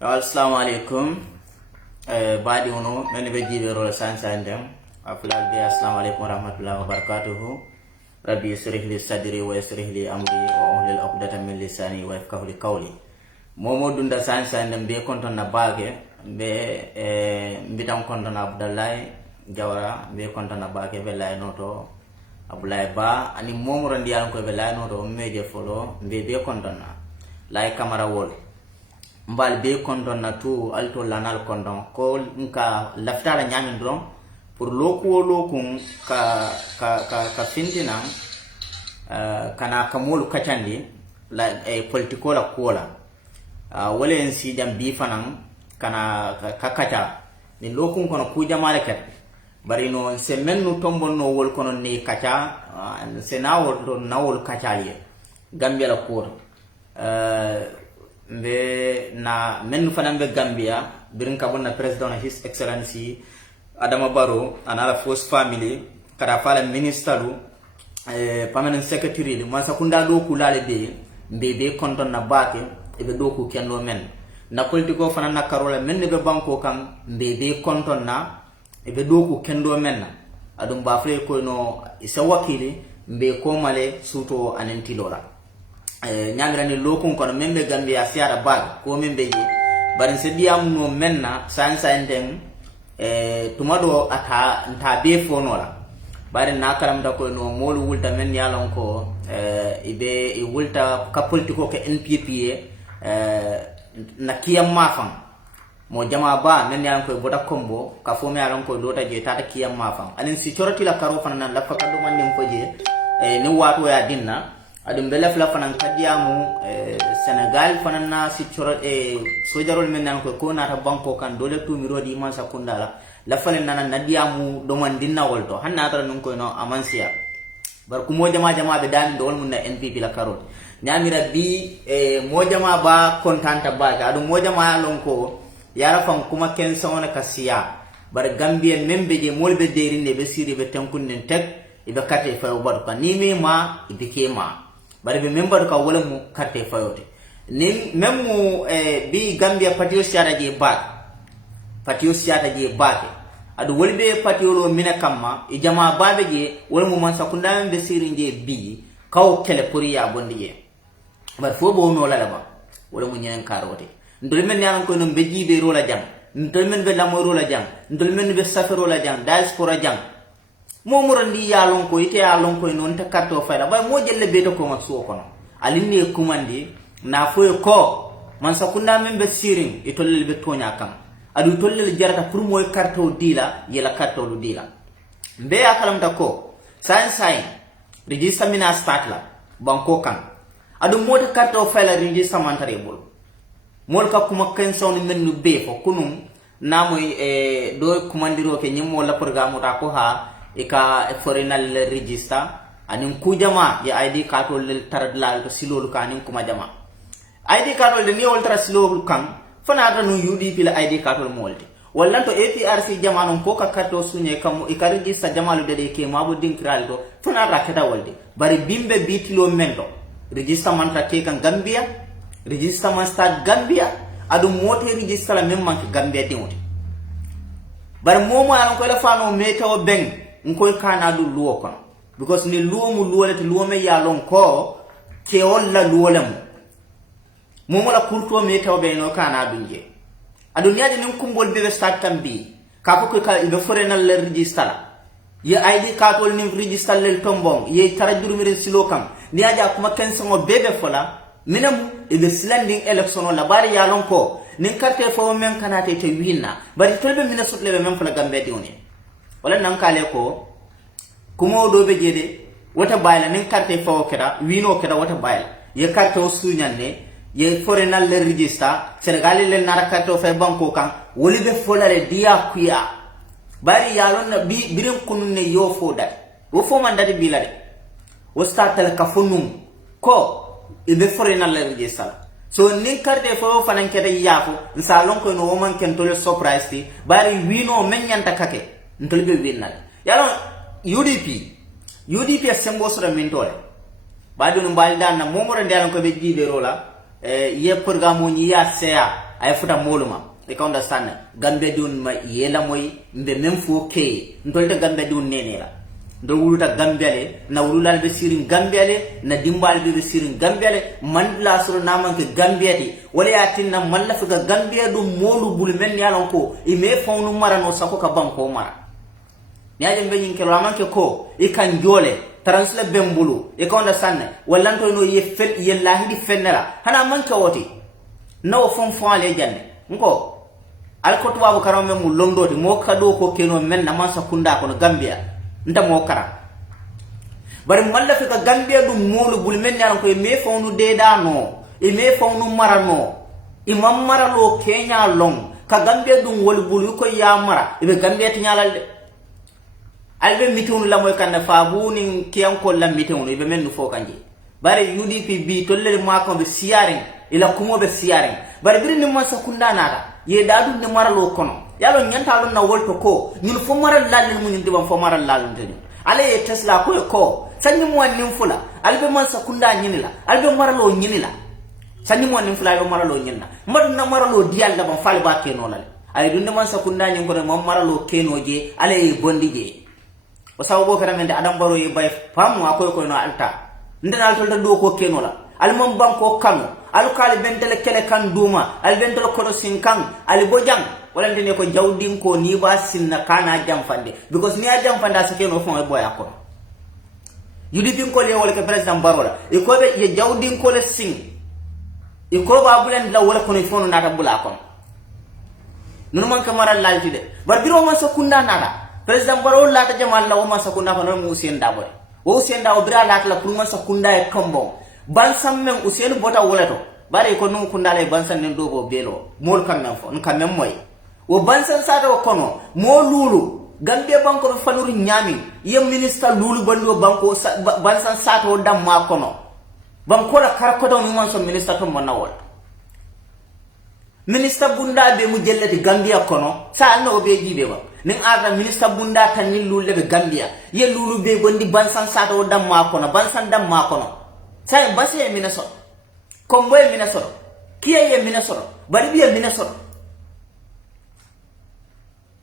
Assalamu alaikum. Badi uno men be jibe ro sansandem aflal bi assalamu alaikum warahmatullahi wabarakatuh. Rabbi yashrih li sadri wa yassir li amri wa ahlul 'uqdatan min lisani wa yafqahu li qawli. Momo dunda sansandem be konton na bage be mbitam konton Abdallah Jawara be konton na bage be lay noto Abdullah Ba ani momo randi an ko be lay noto meje folo be konton na lay camera wol mbal be kondon na tu alto lanal kondon ko nka laftara nyamin dron pour lokun ka fintina kana kamolu kachandi la politiko la kola wala en si jam bi fanan kana kakata ni lokun kono ku jamale kat bari no se mennu tombon no wol kono ni kacha se nawol do nawol kachali gambia la ko mbe na men fana be Gambia birin kabonna president his excellency Adama Barrow anala first family kada fala ministeru permanent secretary le man sakunda do ku lale be konton na bake e be do ku kendo men na politiko fana na karola men be banko kam be konton na e be do ku kendo men adum ba fle ko no isa wakili mbe ko male suto anentilola nyagrani lokun kono membe Gambia siara bag ko membe je bari se diam no menna sansa enden tumado ata nta be fonola bari na karam da ko no molu wulta men yalon ko ibe wulta ka politiko ke NPP na kiyam mafam mo jama ba men yalon ko boda kombo ka fo me yalon ko dota je tata kiyam mafam anin si choroti la karo fana la fa kadu man nim foje ni wato ya dinna adum bela fla fanan kadiamu Senegal fanan na si choro sojarol men nan ko na ta banko kan dole tu miro di man sakundala la falen nan nadiamu do man dinna wolto hanna tara nun ko no amansia bar ku mo jama be dan do mun na NPP la karot nyamira bi mo jama ba kontanta ba adum mo jama lon ko yara fam kuma ken sawna kasiya bar Gambien membe je molbe derinde be siri be tankunnen tek ibe kate fa obar kan ni me ma ibike ma bari be member ka wala mu karte fayote ni memu bi Gambia patio siata je baake adu wolbe patio lo mina kamma e jama babe je wala mu man sakunda be sirinje bi kaw kele poriya bondiye bar fo bo no lala ba wala mu nyen karote ndol men yanan ko no be jibe rola jam ndol men be lamoro la jam ndol men be safero la jam diaspora jam momorandi yalon ko ite yalon ko non ta katto fayda bay mo jelle beto ko makso kono alinni kumandi na foy ko man sakunda men be siring e tollel be tonya kam adu tollel jarata pour moy karto dila yela karto lu dila be akalam ta ko sain register mina start la banko kan adu mota karto fayla register mantare bol mol ka kuma ken son men nu be fo kunum namoy do kumandiro ke nyimo la programme ta ko ha ika forinal register anin kujama ya ID kato lel taradla to silolu kanin kuma jama ID card de ni ultra slow kan fana da no UDP la ID card molti walla to APRC jamanu ko ka kato sunye kam e ka register jamalu de ke mabu dinkral do fana rakata walde bari bimbe bitilo mendo register man ta ke kan Gambia register man start Gambia adu mote register la même manke Gambia dinwote bari momo ala ko la fano metaw beng ngoy kana du luwo kono because ni luwo mu luwo le luwo me ya lon ko ke olla luwo le momo la kurto metaw be no kana dunje adu nyaade nin kumbol be start tambi ka ko ka ibe forenal le register la ye ID card wol ni register le tombong ye tarajuru mi silo kam ni aja kuma kenso ngo bebe fola minam ibe slending election la bari ya lon ko nin carte fo men kanate te winna bari tolbe mina sotle be men fola Gambia diwne wala nan kale ko kumo do be jede wata bayla nin carte fo keda wino keda wata bayla ye carte o suñanne ye forenal le register Senegal le nara carte o fe banko kan woli be fola le dia kuya bari yalon na bi birin kununne yo fo dat wo fo man dati bila de wo startal ka fonum ko ibe forenal le register so nin carte fo fanan keda yafo salon ko no woman ken tole surprise ti bari wino men nyanta kake ntolbe winnal yalon UDP sembo sura mentole badu no balda na momoro ndalon ko be jibe rola ye programme ni ya sea ay futa moluma e ka understand Gambia dun ma yela moy mbe même fo ke ndolta Gambia dun nenela ndo wuluta Gambia le na wululal be sirin Gambia le na dimbal be sirin Gambia le man la suru naman ke Gambia di wala yatinna man la fuga Gambia dum molu bul men yalon ko e me fawnu marano sako ka banko mara nyaade be nyin ke raman ke ko e kan jole transla bembulu e ka understand wala to no ye fel ye lahidi fenera hana man ka woti no fon le janne nko alko to wabu karam mu londoti mo kado ko keno men na man sakunda ko no Gambia nda mo kara bari malla fi ka Gambia dum molu bul men yaran ko e me fonu de dano e me fonu marano imam maralo Kenya long ka Gambia dum wol bul ko ya mara e be Gambia tinyalal de albe mitunu la moy kan fa bu ni kiyam ko la mitunu be men no fo kanji bari UDP bi tolle ma ko be siaring ila kumo be siaring bari bir ni mo sakunda nada ye dadu ni maralo kono yalo nyanta lo na wolto ko ñun fo maral lalil mu ñun dibam fo maral lalul te ala ye Tesla ko sanni mo nim fula albe man sakunda ñinila albe maralo ñinila sanni mo nim fula albe maralo ñinna mad na maralo dial da ban fal ba keno la ay dunde man sakunda ñin ko mo maralo keno je ala ye bondi je o sawo fera men de adam baro ye bay fam wa ko no alta ndana alta do ko keno la al mom banko kanu al kali bentele kele kan duma al bentele ko sinkan al bojang wala ndene ko jawdin ko ni ba sinna kana jam fande because ni a jam fanda sa keno fon e boy akko UDP ko le wala ke president barola e ko be ye jawdin ko le sing e ko ba bulen la wala ko ni fonu nata bula ko non man kamara lalti de bar biro man sa kunda nata president barol la ta jamal la man sa kunda ko non Hussein Dabo wo Hussein Dabo bira la la pour man sa kunda e kombo ban sam men Hussein bota wala to bare ko non kunda le ban san nen do bo belo mol kam men fo kam men moy wo ban san sa do kono mo lulu Gambia banko be fanuri nyami ye minister lulu bando banko ban san sa to dam ma kono banko la kar ko do mi man so minister to mo nawol minister bunda be mu jellati Gambia kono sa no be jibe ba nin arda minister bunda tan ni lulu be Gambia ye lulu be gondi ban san sa to dam ma kono ban san dam ma kono sai basse minaso kombo e minaso kiye ye minaso bari biye minaso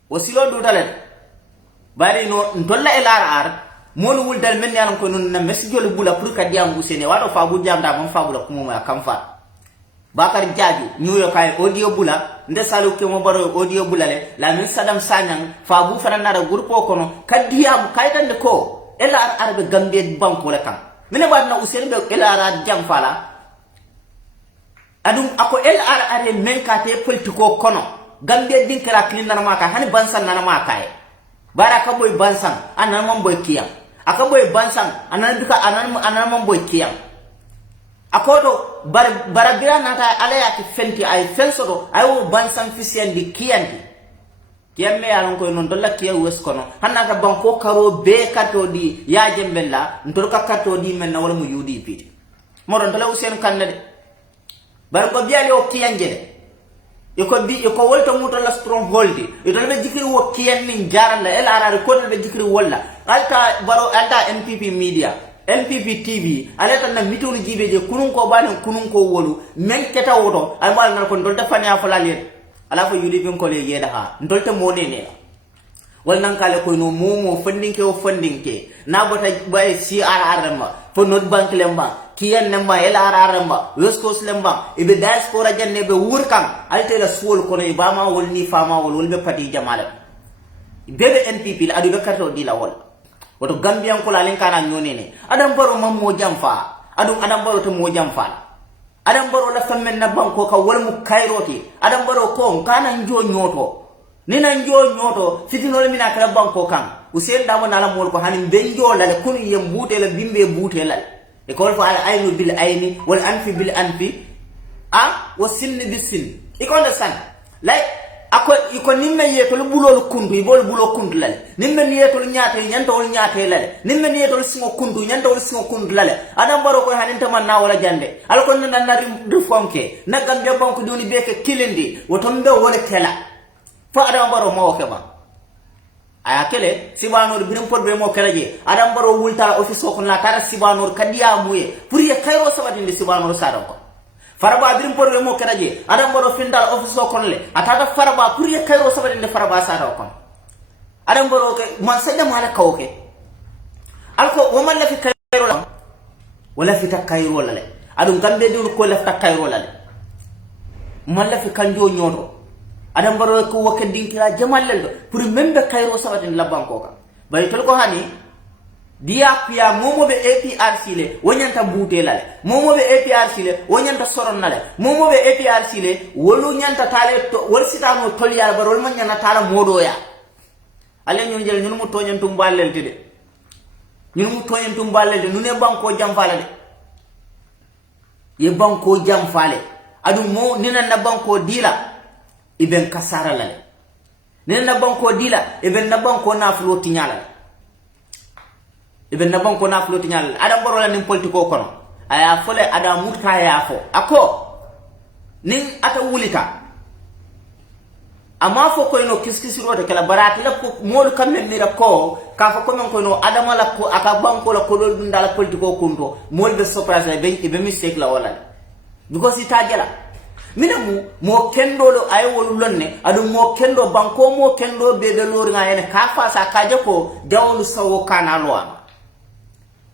wasilo do dalen bari no ndolla e lara ar molu wul dal men yalan ko non na message le bula pour ka diam Hussein wado fa bu diam da mon fa bula kuma ma kam fa Bakar Jaaju ñuyo kay audio bula nde salu ke mo baro audio bula le la min Sadam Sanyang fa bu fana na groupe kono kadiam kaytan de ko ela arbe Gambie banko la kam mine ba na Hussein be ela ara jam fala adum ako ela ara men ka te politiko kono Gambie din kala klin na ma ka hani bansan na ma kay baraka boy bansan anan mon boy kiyam aka boy bansan anan duka anan mon boy kiyam akodo barabira nata ala yaki fenti ay fensodo ay wo bansan fisiendi kiyandi kiyemme yalon ko non dolla kiya wes kono hanna ka banko karo be kato di ya jembella ndol ka kato di men na wala mu UDP mo don dolla Hussein kanne de bar ko biali o kiyanje iko wolto muto la stronghold ito be jikri wo kiyan min jarala el arar ko be jikri walla alta baro alta MPP media MPP TV alata na mitulu jibe je kunun ko bani kunun ko wolu men keta woto ay mal na ko dolta fani afala le ala fa yudi bin ko le yeda ha dolta monene wal nan kale ko no momo fundinke o fundinke na bota bay CRR ma fo not bank lemba kiyan nemba LRR ma West Coast lemba ibe diaspora janne be wurkam alte la suwol kono ibama wol ni fama wol be pati jamala bebe NPP la adu be karto di la wol woto gambian ko la len kana nyonene adam baro mam mo jamfa adam baro to mo jamfa adam baro la famen na banko ka wol mu kairoti adam baro ko kana njo nyoto nina njo nyoto fitinol mina kala banko kan usen damo nala mol ko hanin benjo la kunu yem bute la bimbe bute la e ko fa al aynu bil ayni wal anfi bil anfi wa sinni bis sin e ko understand like iko nimme yetol bulol kundu ibol bulo kundu la nimme yetol nyaate nyantol nyaate la nimme yetol singo kundu nyantol singo kundu la adam baro ko hanin taman na wala jande al ko nan na rim fonke na gambe banko doni beke kilindi wotombe wala kela fa adam baro mo keba aya kele sibanor birim podbe mo kelaje adam baro wulta office ko na tara sibanor kadiya muye pour ye kayro sabati ndi sibanor saro ko faraba birim podbe mo kelaje adam baro findal office ko le atata faraba pour ye kayro sabati ndi faraba saro ko adam baro ke man sedda mala kawke alko wo man la fi kayro la wala fi ta kayro la le adum gambe dul ko la ta kayro la le man la fi kanjo nyoto adam baro ko wakadin kira jamallel pour membe kayro sabatin la banko ka bay tol ko hani dia piya momo be APRC le wonyanta bute la momo be APRC le wonyanta soron na le momo be APRC le wolu nyanta tale wol sitano tol ya baro wol man nyana tala modo ya ale ñun jël ñun mu toñan tum balel de ñun mu toñan tum balel de ñune banko jam fala de ye banko jam fale adu mo nina na banko dila iben kasara lale nen na banko dila iben na banko na floti nyala iben na banko na floti nyala adam boro la nim politiko kono aya fole adam mutka ya fo ako nin ata wulita ama fo ko no kiskisiro de kala barati la ko mol kamne mira ko ka fo ko non ko no adama la ko aka banko la ko dol dundala politiko kunto mol be surprise be mistake la wala because itajela minamu mo kendo lo ay wolu lonne adu mo kendo banko mo kendo be de lor nga ene ka fa sa ka je ko jawlu sawo kana lo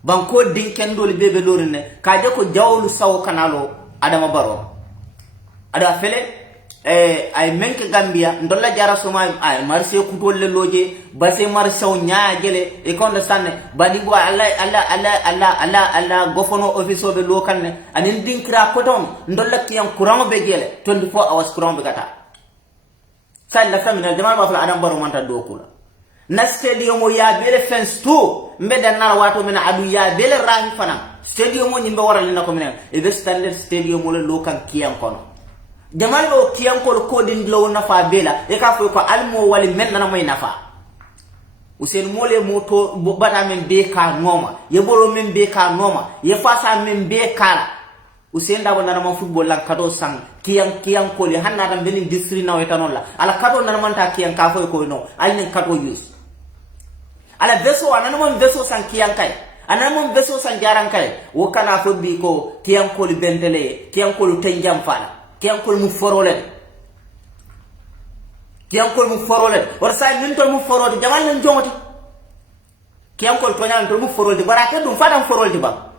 banko din kendo le be lor ne ka je ko jawlu sawo kana lo adama baro ada fele ay menke gambia ndolla jara soma ay marse kutol le loje base marse nya jele e kon sanne badi bo alla gofono office be local ne anin dinkra koton ndolla kiyam courant be jele 24 hours courant be gata sai la famina jamal ba fa adam baro manta do kula na stadium o ya bele fence to mbeda na wato mina adu ya bele rahi fana stadium o nyimbe waral na ko mina e be standard stadium o le local kiyam kono jamal do kiyankol ko din law nafa bela e ka fo ko almo wali men na may nafa usen mole moto bata men be ka noma ye boro men be ka noma ye fasa men be kala usen da wona ma football la kado sang kiyankol le hanna tan ben district na weta non la ala kado na man ta kiyan ka fo ko no al nen kado use ala beso anana mon beso sang kiyankay anana mon beso sang jarankay wo kana fo bi ko kiyankol bentele kiyankol tenjam fala kiyankol mu forole war sa min to mu forode jamal nan jongoti kiyankol to nyan to mu forode baraka dum fadam forode ba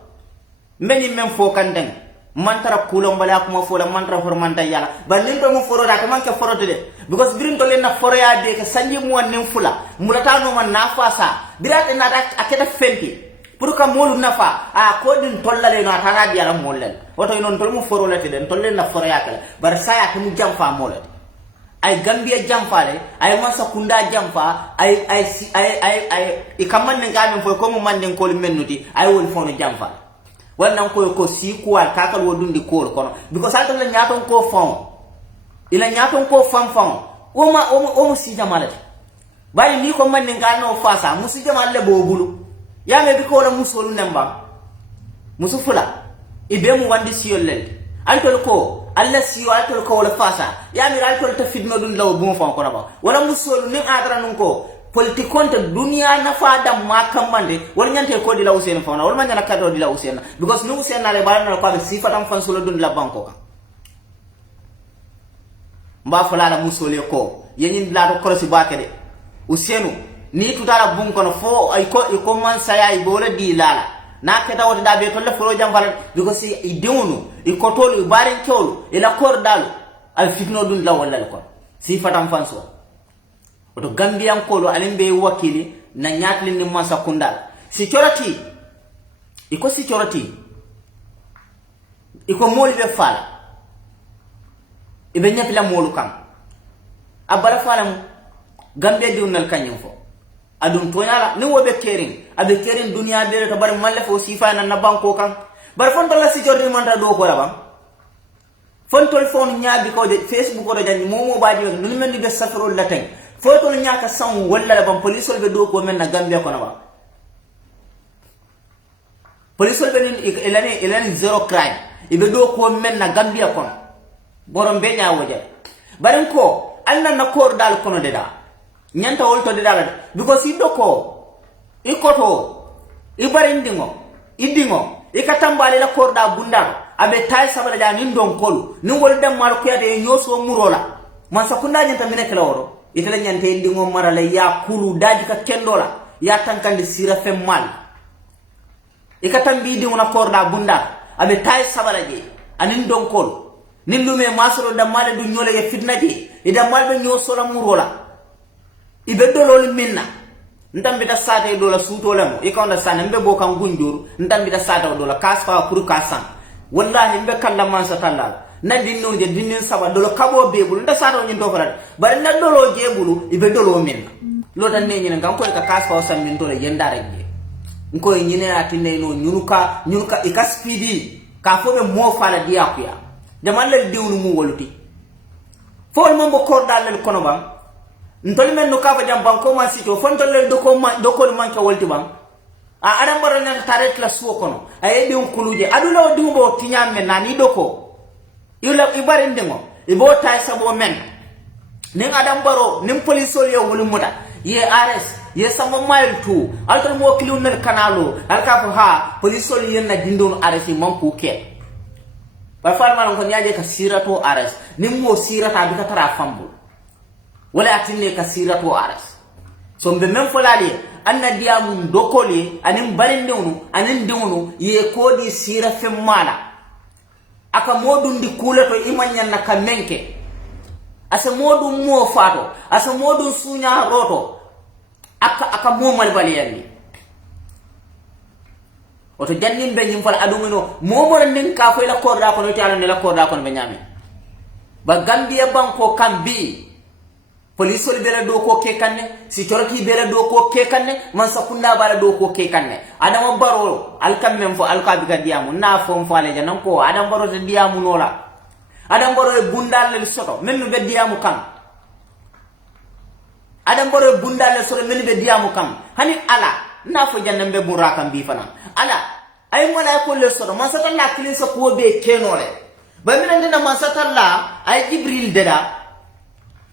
mbeni men fo kanden mantara kulom bala kuma fo la mantara formanta yala ba nin to mu forode ka manke forode de because birin to len na foroya de ka sanji mu wan fula mulata no man na fasa birate na aketa fenti pour ka molu nafa ko din tollale no tana di ala mollen woto non tol mu forolete den tolle na foroya kala bar saya ko mu jamfa molete ay gambia jamfaale ay masa kunda jamfa ay ikaman ngam fo ko mu manden ko mennuti ay wol fono jamfa wannan ko si ko al kakal wodundi ko kono because alto la nyaton ko fon ila nyaton ko fam o mu si jamalate bayi ni ko manden ngano fasa musi jamalle bobulu ya me biko la musolu nemba musufula ibe mu wandi siyolel antol ko alla siyo altol ko wala fasa ya mi altol ta fidno dun law bu fa ko na ba wala musol ni adra nun ko politikon ta duniya na fada makamande wala nyante ko di law sen fa wala man nyana kado di law sen because nu sen na le ba na ko sifa tam fan solo dun la banko mba fala la musole ko yenyin la do korosi bakede usenu ni tutala bun kono fo ay ko man saya ay bola di lala na keta wata da be to le foro jam fala because i dewnu i kotolu i baren kewlu ila kor dalu al fitno dun la wala ko si fatam fanso oto gambian kolo alimbe wakili na nyatli ni masa kundal security iko security iko moli be fala ibe nyapila molu kam abara fala gambia diwnal kanyum fo adum toñala ni wobe kering abe kering dunia bere to bar malle fo sifa na banko kan bar fon to la si jordi man do ko la bam fon tol fon nyaabi ko de facebook ko jani momo baadi no men di be safaro la tan fo to nyaaka san walla la bam police be do ko men na gambia ko na ba police be ni elani zero crime ibe do ko men na gambia ko borom be nyaawo je barin ko anna na kor dal kono de da nyanta wolto de dala because idoko ikoto ibarindingo idingo ikatambale la korda bunda abe tay sabala ja nin don kolu nin wol dem mal ko yade nyoso murola man sakunda nyanta mine kala woro itala nyante indingo marala ya kulu daji ka kendola ya tankande sira fem mal ikatambi dingo na korda bunda abe tay sabala je anin don kolu nin lume masoro da male du nyole ye fitna je ida malbe nyoso la murola ibe dolol minna ndambi da sata e dola suto lemo e kawda sana mbe bo kan gunjuru ndambi da sata dola kasfa pour kasan wallahi mbe kala man sa talla na dinno je dinnin saba dola kabo bebulu nda sata nyin do farat bar na dolo jebulu ibe dolo minna lo tan ne nyina ngam ko ka kasfa san min dola yenda rek nko nyine atine no nyunuka e ka speedy ka fo be mo fala dia kuya de man la diwlu mu woluti fo mo bo kordal le kono bam ntoli men no kafa jam banko man sito fontol le doko man ka wolti bam a adam baro nan taret la suo kono ay de kuluje adula dumbo tinyam men nani doko ila ibare ndingo ibo tay sabo men nin adam baro nin police yo wulu muta ye ares ye samo mile tu alto mo kliun nel kanalo alka ha police yo yenna dindon ares man ku ke ba fal man ko nyaaje ka sirato ares nin mo sirata bi ka tara fambu wala atine kasirato aras so mbe men folali anna diamu dokole anin barindewnu anin dewnu ye kodi sira femmala aka modun di kulato imanyan na kamenke asa modun mo fato asa modun sunya roto aka mo mal baliyani oto jannim be nyim fala adumino momo nen ka fay la korda ko no tiala ne la korda ko be nyame ba gambia banko kambi police wol bela do ko ke kanne security bela do ko ke kanne man sakunda bala do ko ke kanne adama baro alkam mem fo alka biga diamu na fo fale janan ko adam baro de diamu nola adam baro e bundal le soto men be diamu kam adam baro e bundal le soto men be diamu kam hani ala na fo jannan be buraka bi fana ala ay mala ko le soto man satalla kilin sa ko be kenole ba min ndina man satalla ay jibril deda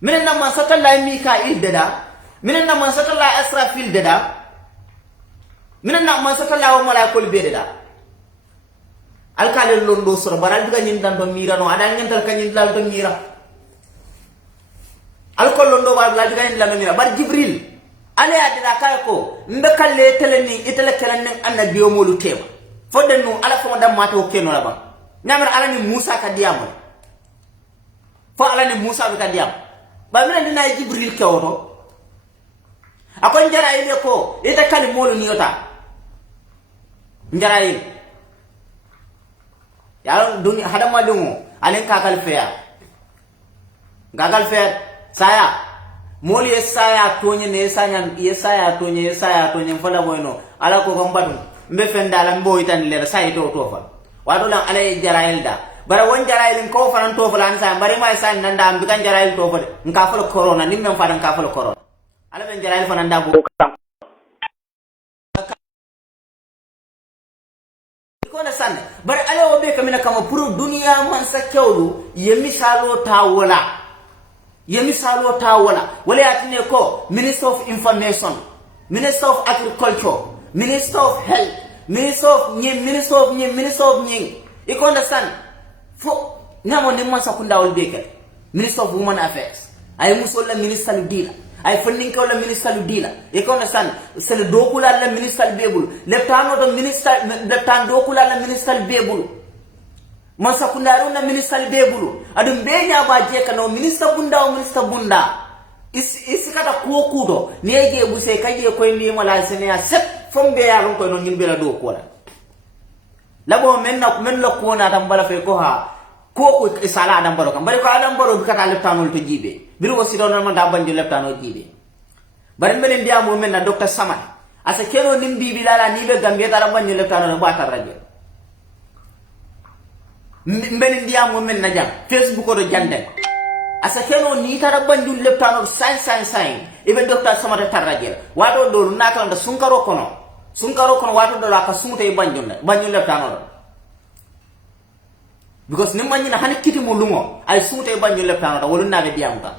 minen na man satalla Mikail deda minen na man satalla Asrafil deda minen na man satalla wa malaikul be deda alkale londo soro baral diga nyin dan do mira no ada ngental kanyin dal do mira alkol londo bar la diga nyin la mira bar jibril ale adira kay ko mbe kalle teleni itele kelen annabiyo molu tema fodde no ala fo dam mato keno la ba nyamar ala ni musa ka diamo fo ala ni musa be ka diamo ba mina dina jibril kewto akon jara ile ko ita kali molu ni yota njara ile ya dunia hada madungu alen kakal feya gagal fe saya moli saya tonye ne sanya yesaya tonye fala boyno ala ko gambatu mbe fendala mbo itan le sai to fa wado lan ala jara ilda bara won jarailin ko fanan to fulan sa bari mai sa nanda am bikan jarail to fode nka fala corona nim men fadan ka fala corona ala ben jarail fanan da bo iko na sanne bar ale obe kamina kama puru duniya man sa kewlu ye misalo ta wala wala atine ko Minister of Information, Minister of Agriculture, Minister of Health, Minister of Nying. You understand? For namo ni man sakunda ol beke. Minister of Women Affairs. Ay musola minister ludila. Ay funding ko la minister ludila. You understand? Sel dokula la minister bebul. Leptano do minister leptan dokula la minister bebul. Man sakunda na minister bebul. Adum benya ba je kano minister bunda. Isi kata kuokudo niege buse kaje ko ndi mala sene set fom be ya ko no ngin bela do ko la labo men la ko na tam bala fe ko ha ko isala adam baro kam bari ko adam baro bi kata leptanol to jibe biru ko sido non man da banjo leptanol jibe bari men ndiya mo men na docteur Samad asa keno nimbi bi dala ni be gambe dala banjo leptanol ba tar radio men ndiya mo men na jam Facebook ko do jande asa keno ni tara banjul leptano sign ibe docteur Samata tarrajel wato do naka nda sunkaro kono wato do la ka sunte banjul leptano because ni manyi na hani kiti mo lungo ay sunte banjul leptano wolu na be diamta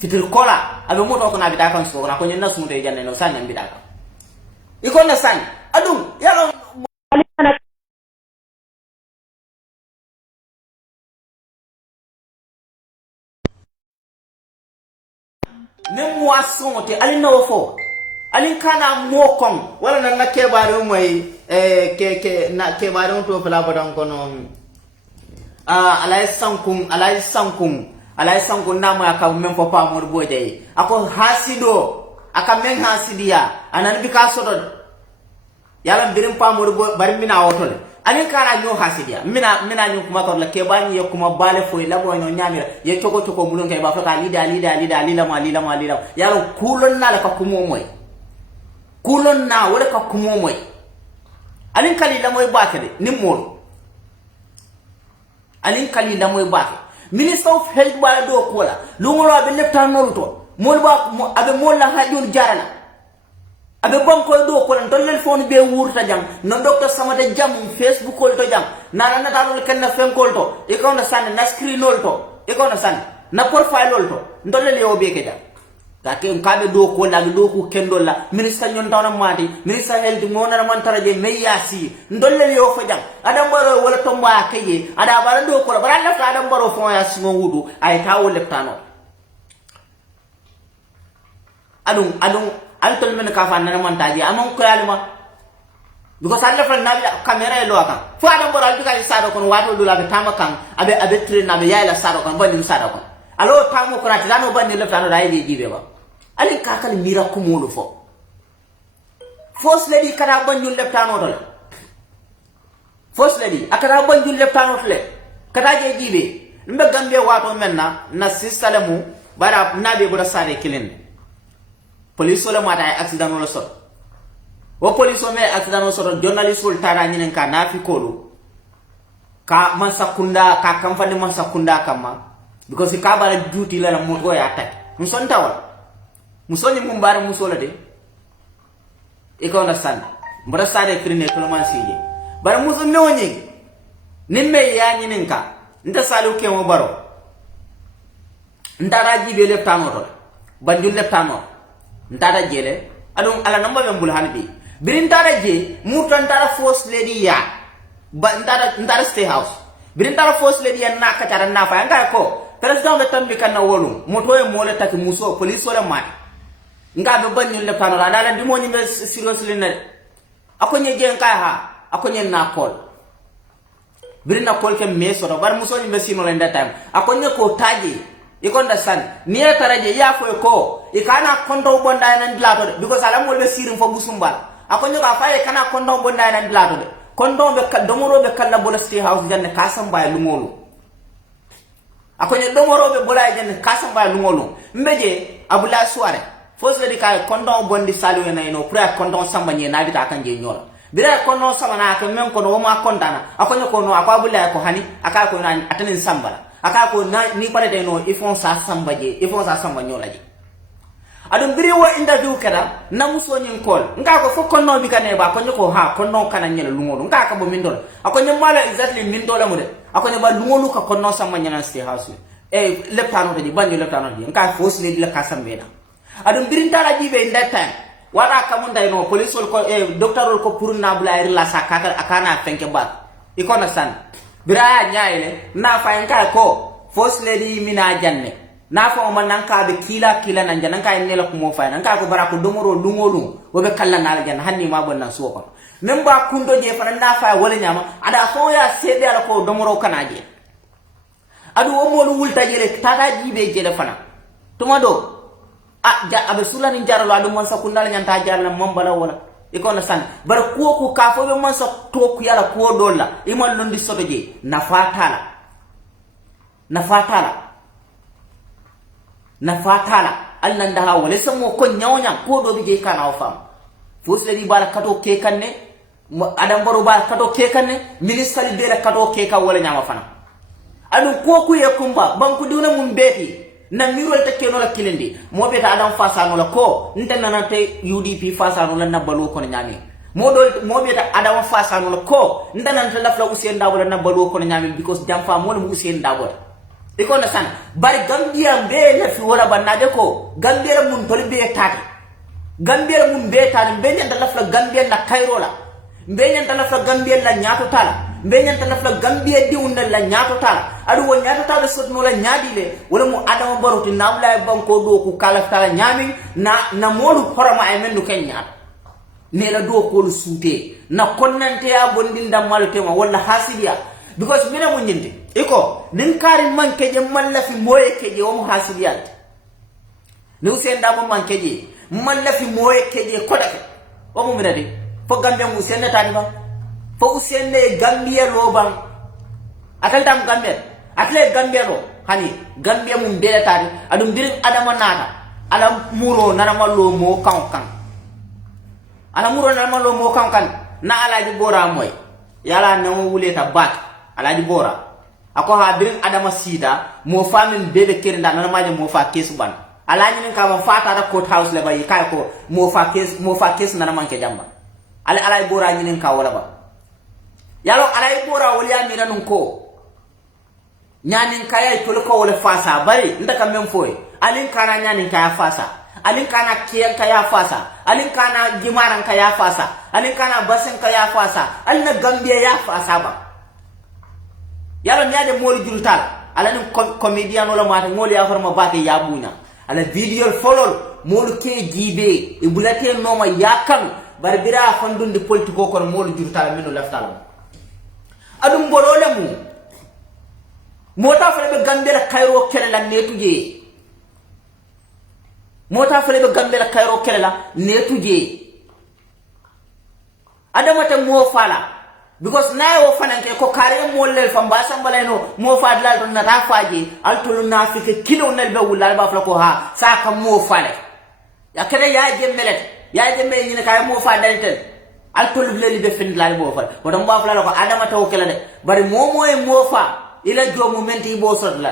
fitir kola abe moto ko na be ta kan so na ko nyen na sunte janne no sanne bi daka iko na sign adum yalo même moisson te ali no fo ali kana mo kon wala na kebare moy ke na kebare to fala badan kono alay sankum na mo aka men fo pa mo boje ako hasido aka men hasidia anan bi ka sodo yalla birim pa mo bari mina wotole ani kana nyo hasidia mina nyu kuma ko la kebani ye kuma bale fo la bo no nyamira ye toko mulun kay ba fa ka lida ma yalla kulon na la ka kumo moy kulon na wala ka kumo moy alin kali la moy bakade ni mol alin kali la moy bakade Minister of Health ba do ko la lu ngolo be leptanol to mol ba abe mol la hajul jarala abe banko do ko lan tollel fon be wurta jam no docteur Samata jam Facebook ko to jam na talol ken na fen ko to e ko na san na screen ol to e ko na san na profile ol to ndollel yo be ke jam ka ke kabe do ko la do ko kendo la ministre nyon tawna mati ministre health mo na man taraje meyasi ndollel yo fo jam adam baro wala to ma kaye ada bara do ko bara la adam baro fon ya simo wudu ay tawo leptano adum antol men ka fa nana montaji amon ko yalima because alla fa na camera e lo kan fo adam boral bi kay sado kon wato dula be tamakan abe train abe yala sado kon bani sado kon alo tamo ko rati dano bani le tano dai be jibe ba ali ka kal mira ko mulu fo first lady kada banjul le tano dole first lady akada banjul le tano tole kada je jibe mbe gambe wato menna na sistalemu bara nabe boda sare kilin police wala mata ay accident wala sot wo police o me accident wala sot journalist wol tara nyinen ka nafi kolu ka man sakunda ka kamfani man sakunda kama because ka bara duty la moto ya attack muson tawal musoni mumbare musola de e ko understand mbara sare trine ko man sije bara muson no nyi nimme ya nyinen ka nda salu ke mo baro ndara jibe le tanoto banjul le tanoto ntara jele adum ala namba be mbul hanbi birin tara je mutan tara first lady ya ba ntara stay house birin tara first lady ya na ka tara na fa nga ko president be tambi kan na wolu moto e mole tak muso police wala ma nga be banyu le pano dala ndi mo nyimbe seriously na akonye je nka ha akonye na call birin na call ke meso bar muso nyimbe sino le nda time akonye ko taji you understand niya taraje ya fo ko ikana kondo bonda nan dilato because ala mo be sirim fo busumbal akonyo ka faye kana kondo bonda nan dilato kondo be domoro be kala bola stay house janne kasam bay lumolu akonyo domoro be bola janne kasam bay lumolu mbeje abula soare fo se di ka kondo bondi salu na ino pra kondo samba nye na bita kan je nyola bira kondo sama na ka men ko no ma kondana akonyo ko no akabula ko hani aka ko na atanin sambala aka ko ni pare de no ifon sa samba nyola je adum biri wo interview kada na muso nyin kol nga ko fo konno bi kane ba ko nyoko ha konno kana nyela lungodo nga ka bo min dol akonyo mala exactly min dol amude akonyo ba lungolu ka konno sama nyana sti hasu e leptano de banyo leptano de nga fo sile di la kasambena adum biri tala jibe in that time wada kamunda no police ko doctor ko pour na bula ir la sakaka akana fenke ba ikona san bira nyaile na fa enka ko first lady mina janne na fa o man ka be kila nan janan ka nela ko mo fa nan ka ko bara ko domoro lungolu wo be kala na janna hanni ma bonna so ko même ba kundo je fa na fa wala nyama ada fo ya sede ala ko domoro kanaje adu o mo lu wulta jere tata jibe jele fana tuma do abe sulani jaralo adu mon sakundal nyanta jarala mambala wala ikona san bar ko ka fo be mon sa to ku yala ko dolla imal londi soto je na fatala alnan da hawa le samo ko nyawnya ko do bije kana o fam fosle di bala kato ke kanne adam baro bala kato ke kanne ministry de la kato ke ka wala nyama fana adu ko ku ye kumba banku duna mum beti na mirol te keno la kilindi mo beta adam fasano la ko ntanna na te UDP fasano la na balo ko nyami mo beta adam fasano la ko ntanna na la Usain Dabo la na balo ko nyami because jam fa mo mu Usain Dabo iko na sana bari Gambia mbe na fi wala banade ko Gambia mun toli be tati Gambia mun be tati mbe nyanta la Gambia na Cairo la mbe nyanta la Gambia la nyato tala mbe nyanta la Gambia di unna la nyato tala adu won nyato tala sotno la nyaadi le wala mu adama baruti nabla banko do ku kala tala nyami na modu horama ay mendu kenya ne la do ko lu sute na konnante ya bondinda maltema wala hasidiya because mina mo nyinde iko nin kari man keje man la fi moye keje o hasidiya ni Usain Dabo man keje man la fi moye keje ko dake o mo mina de fo Gambia mu Usain tani ba fo Usain ne Gambia lo bang atal tam Gambia atle Gambia lo hani Gambia mum bele tani adum dirin adama nata ala muro nana malo mo kankan ala muro nana malo mo kankan na alaji bora moy yala na mo wuleta bat alaji bora ako ha dirin adama sida mo famin bebe kerinda nana maje mo fa kesu ban alaji nin ka ma fata da court house le bayi kay ko mo fa kes nana manke jamba alay bora nyinin ka wala ba yalo alay bora wali ya mina nun ko nyanin kaya tolo ko wala fasa bari ndaka mem foy alin kana nyanin kaya fasa alin kana kiyan kaya fasa alin kana gimaran kaya fasa alin kana basin kaya fasa alna Gambia ya fasa ba yalo nyaade moli jurtal ala ni comedian wala mata moli ya farma bake ya bunya ala video folol molu ke jibe ibulate noma yakan barbira fandundi politiko kon molu jurtal minu laftal adum bolole mu mota fele be Gambia la Cairo kele la netuje mota fele be Gambia la Cairo kele la netuje adama ta mo fala because na yo fananke ko kare mo lel famba sambale no mo fadla don na rafaji altulu nafike kilo nel be wulal ba fla ko ha saka mo fale ya kene ya jemmele ni kay mo fadal tel altulu leli be fin lal bo fal mo dum ba fla ko adama taw kele de bari mo fa ila jomu menti bo sodla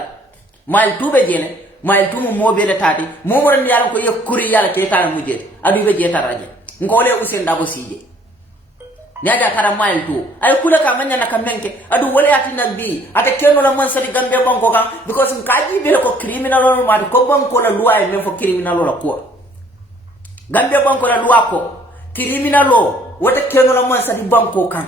mal tube jene mal tumu mo be le tati mo mo ran yalla ko ye kuri yalla ke tan mu jeti adu be jeta raje ngole Usain Dabo sije nyaja kara mal tu ay kula ka manya na kamenke adu wala atina bi ata keno la man sadi Gambia banko kan because nkaji be ko criminal on ma ko banko la loi e men fo criminal la ko Gambia banko la loi ko criminal lo wata keno la man sadi banko kan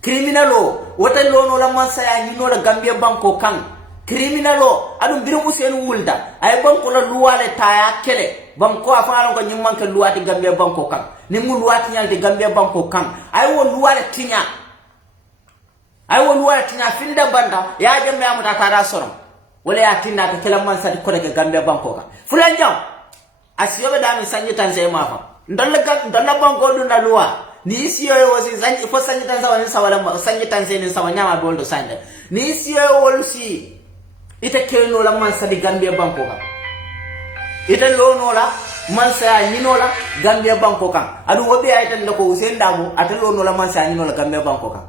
criminal lo wata lono la man sa ya ni no la Gambia banko kan criminal lo adu biru Usain wulda ay banko la loi le taya kele banko afalo ko nyimman ke loi ti Gambia banko kan ni mu luwati nyal de Gambia banko kan ay wo luwale tinya finda banda ya jamme amuta tara sorom wala ya tinna ka kala man sa ko de Gambia banko kan fulan jam asiyobe dami sanyi tanze mafa ndalla banko du na luwa ni siyo yo si sanyi fo sanyi tanza wani sawala sanyi tanze ni sawa nyama boldo sande ni siyo yo wolusi ite keno la man sa di Gambia banko kan ite lono la man sa nyino la Gambia banko kan adu wobe ay tan ko Usain Dabo atelo no la man sa nyino la Gambia banko kan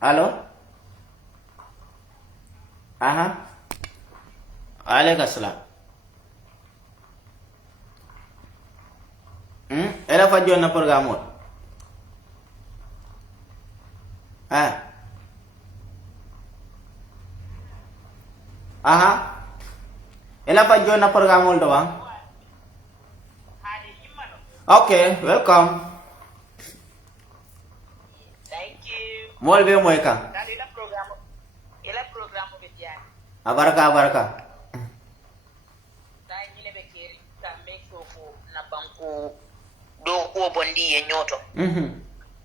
allo aha Alaikum salam. Era fa jonna programme o. Aha. Ela fa jonna programme o do bang. Okay, welcome. Thank you. Mol be moy kan. Ila program be dia. Abaraka. Da nyile be keri ta make sure ko na banko do ko bondi ye nyoto.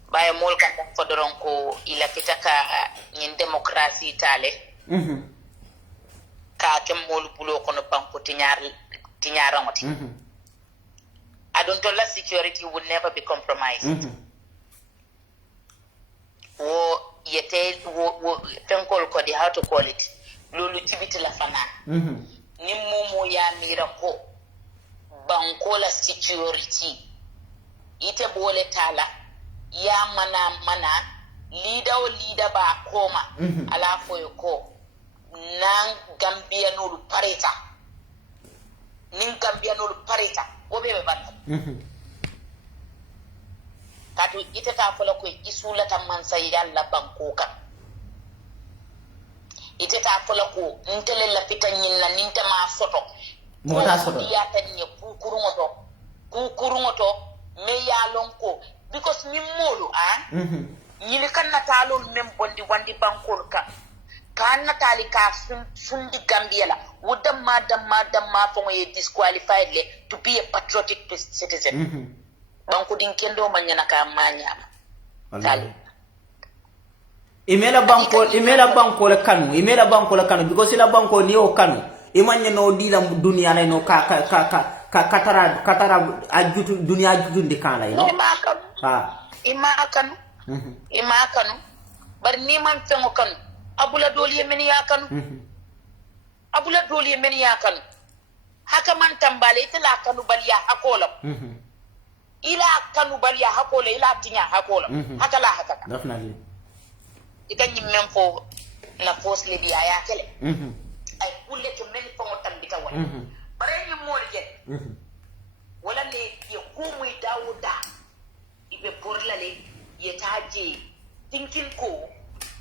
Baye mol kan ko doron ko ila kitaka nyin demokrasi tale. Ka kem mol bulo kono banko tinyarangoti. I don't know, security would never be compromised. Wo yete wo tenkol ko di how to call it. Lulu tibiti la fana. Ni mumu ya mira ko bankola security. Ite bole tala ya mana leader ba koma ala foyo ko nan Gambia no pareta. Nin Gambia no pareta. Obe bata. Katu ite ta fola ko isula ta mansa yalla banko kan. Ite ta fola ko ntele la pitanyin na ninta ma soto. Mota soto. Ya tanye kukurungoto me ya lonko because mi molu nyili kan natalo mem bondi wandi bankol kan. Kan natali ka sundi Gambia la wudamma damma fo ye disqualified le to be a patriotic citizen. Banko din kendo manyana ka manya. Wallahi. Imela banko le kanu because ila banko ni o kanu imanya no dila dunia na no katara ajutu dunia ajutu ndikana you know ima kanu bar ni man fengo kanu abula doli men ya kanu haka man tambale ita kanu bal ya hakolam ila kanu bal ya hakola ila tinya hakolam haka la haka definitely ika nyimmen fo na force le biya ya kele ay kulle to men fo tambita wala bare ni molje wala ne ye kumu dawuda ibe porla le ye taje thinking ko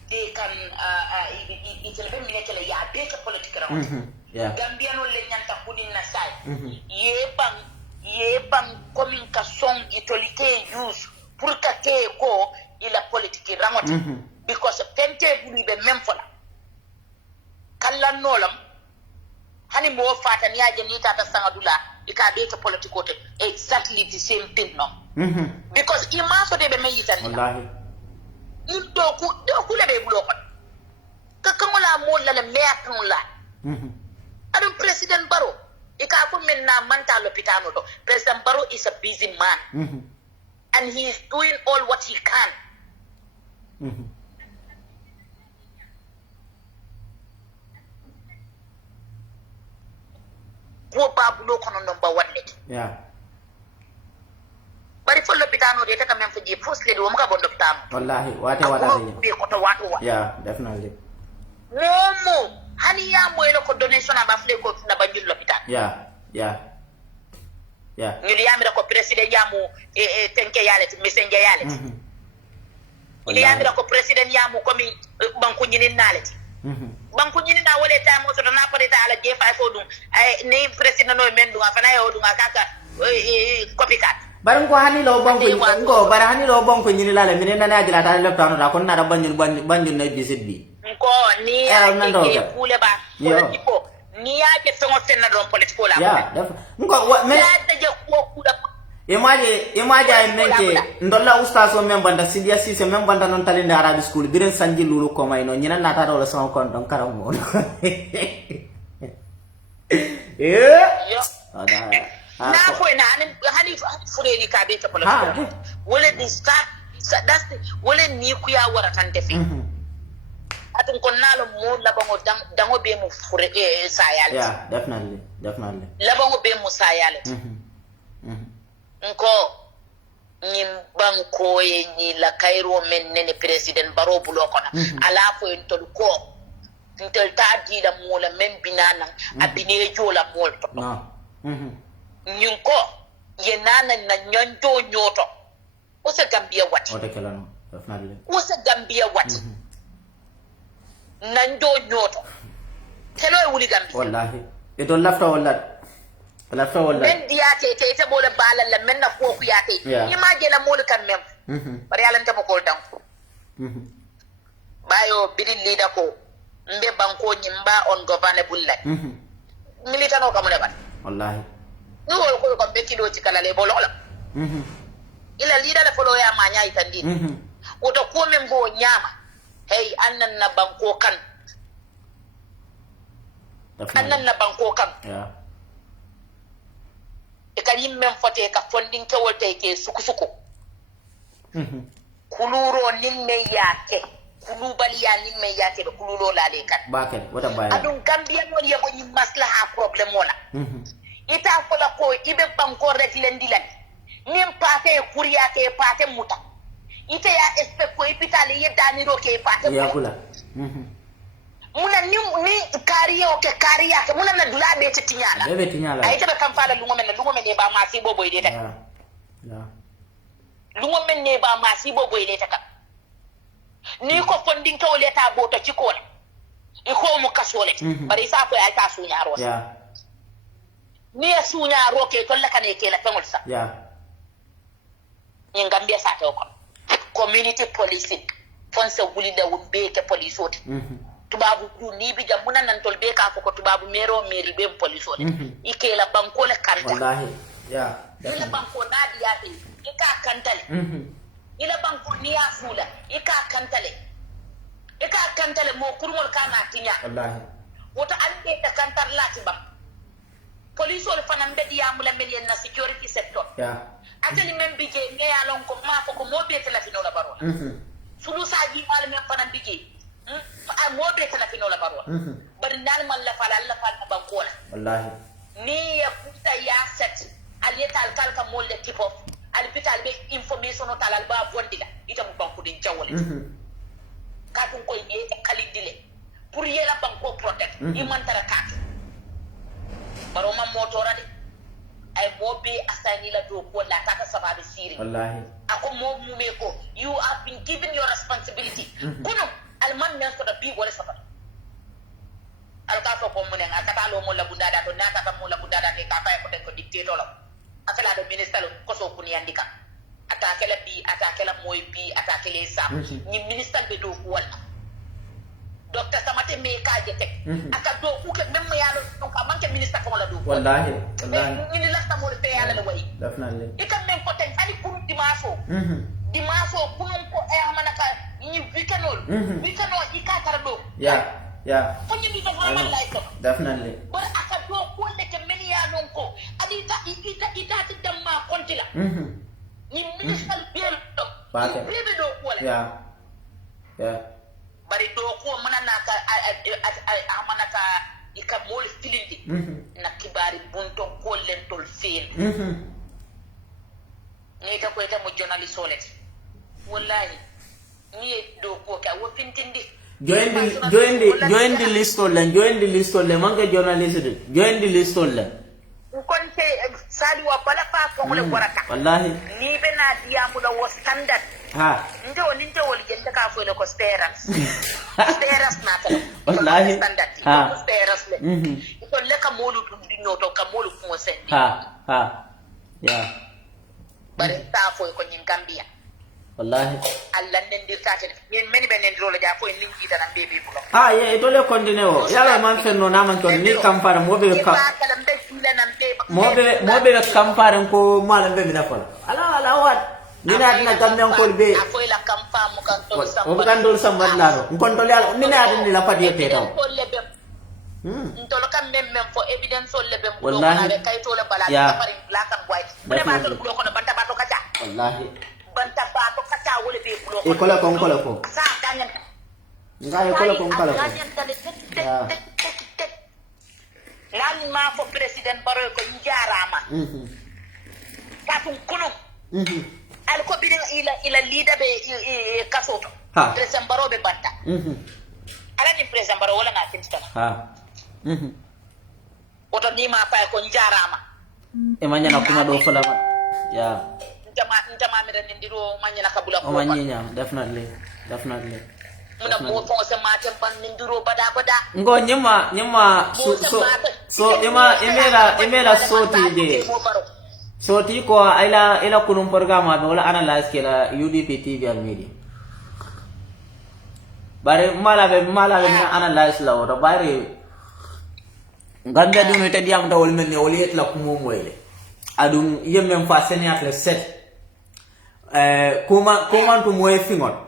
they can it's a bit minute ya beta political Gambia no le nyanta kunin na sai ye bang komin ka song itolite use pour ka ke ko ila politique rangote because tente buli be memfola kala nolam hani mo fata ni aje ni tata sangadula ika beta political te exactly the same thing no because imaso de be meyitan wallahi do ku le be bulo ko ka kangola mo la le me akangola adon president baro ika ko men na manta l'hôpital no president baro is a busy man and he is doing all what he can ko babulo kono number 1 net bari fo l'hôpital no de ta même fuji first lady wo maka bon l'hôpital wallahi wata be ko to wato definitely momo hani ya moylo ko donation aba fle ko na banjul l'hôpital ñu li yamira ko president yamu tenke yale ti messenger yale li yamira ko president yamu komi banku ñinin nalati banku ñinin na wala ta mo so na ko ta ala je fa fo dum ay ni president no men dum afana yo dum kaka copycat barang ko hani lo banko ngo bara hani lo banko ñini la mi na na jila ta leptano da kon na da banjul na visit bi ko ni ya ke kule ba politiko ni ya ke fengo fenna don politiko la ngo me ya te je ko kula imaje ay menke ndolla ustaz o membanda sidia sise membanda non talinde arabi school biren sanji lulu ko mayno ñina nata do la sama kon don karam mo na ko na hani fureni ka be ta politiko wala di start that's wala ni ku ya wara tan defi atun kon nalo mo labango dango be mu fure sayal definitely labango be mu sayal nko nyim banko ye ni la kairo men nene president baro bulo kona ala fo en tol ko ntel ta di la mola men binana abine jola molto no ñun ko ye nana na ñanjo ñoto o se gambia wati o de kala no definitely o se gambia wati nanjo ñoto telo e wuli gambia wallahi e don lafta walla men diate te bola bala la men na ko ku yate image la mol kan mem bari ala nta ko dan bayo bidil leader ko mbe banko nyimba on governable la militano kamule bat wallahi ni wol ko be kilo ci kala le bolo la ila leader la folo ya ma nyaay tandi woto ko men bo nyama hey annan na banko kan yeah e ka yimmen fote ka fondin kewol tay ke suku kuluro nimme yake kulubali ya nimme yake be kululo la le kan bakel wata baye adun gambia non yebo ni maslaha problem wala ita fola ko ibe banko rek lendilan nim pate kuriya ke pate muta ite ya expect ko ipitali yedani ro ke pate ya kula muna ni kariyo ke kariya ke muna na dula be tinyala ay ta kan fala lungo men ba ma si boboy de ta ya lungo men ne ba ma si boboy de ta ni ko fondin to leta boto ci ko e ko mu kasole bari sa ko ay ta sunya ro ya ni sunya ro ke to la kan ke la fengol sa ya ni gambia sa to ko community policing fonse wulida wumbe ke police oti tubabu du ni bi jam munan nan tol be ka ko tubabu meri be police oti ike la banko le kanta wallahi ya ila banko na diya te ika kantale ila banko ni ya fula ika kantale mo kurmol kana tinya wallahi woto ande ta kantar lati ba police ol fanan be diya mula men na security sector ya ateli men bije ne ya lon ko ma ko mo be tela fino la baro sulu saji mal men fanan bije mo be tela fino la baro bar nal man la fala banko la wallahi ni ya puta ya set aliyeta alkalka molle tipo alpital be information o talal ba bondiga ita mu banko din jawole ka dun ko ye kalidile pour yela banko protect imantara ka baro man motora de ay mobe asani la do ko la tata sababe siri wallahi ako mo mume ko you have been given your responsibility kuno alman men so da bi wala sabat alka to ko munen akata lo mo la bundada to nata ta mo la bundada te ka fa ko dictator la akala do minister ko so kuni andika atake la bi atake la moy bi atake le sa ni minister be do ko wala docteur samate me ka jete aka do ku ke même yalo donc amanke minister ko la do wallahi ni la ta mo te yala la way definitely ika men ko ten ali pour dimaso kunun ko e amanaka ni vikanol ika tara do yeah ko ni do vraiment like definitely but aka do ko le ke men yalo ko ali ita ti damma kontila ni minister biel to bebe do ko yeah bari do ko manana ka amanaka ika mol filindi na kibari bunto ko lentol fel ni ta ko ita mo journalist solet wallahi ni do ko ka wo fintindi join the list le manga journalist join the list le kon te sali wa bala fa ko le warata wallahi ni be na diamu da wo standard ndo wol jende ka fo le ko steras na ta wallahi standard steras le ko le ka molu dino to ka molu ko sendi ya bare ta fo ko nyin gambia wallahi alla nendir ta te min meni be nendir lo ja fo ni kita na bebe bulo ye to le continue o yala man fenno na man to ni kampara mobe ka mobe kampara ko mala be na fola ala wat mina na gambe ko be afoy la kampa mo kan to sam o kan dol sam wadlaro kon to yala mina ni la padi te taw ntolo kam mem fo evidence o lebe mo na be kay to le bala ta pari la kan white mo ne ba to ko no banta ba to kacha wallahi banta ba to kacha wole be ko e kola ko sa kanyen ngai kola ko lan ma fo president baro ko njarama katun kuno al ko bi ila leader be kasoto president baro be banta ala ni president bara wala na fintana ha oto ni ma fa ko njarama e manyana kuma do fala ya ntama mi ran ndiro manyana kabula ko manyanya definitely muna mo fon se ma tan ban ndiro bada ngo nyima so emela soti ko ila kunum programa be wala analyze ke la UDP TV al media bare mala be analyze la wala bare gambia dum te diam dawol melni wala yet la kumo moyle adum yemem fa seniat le set kuma to moy fingon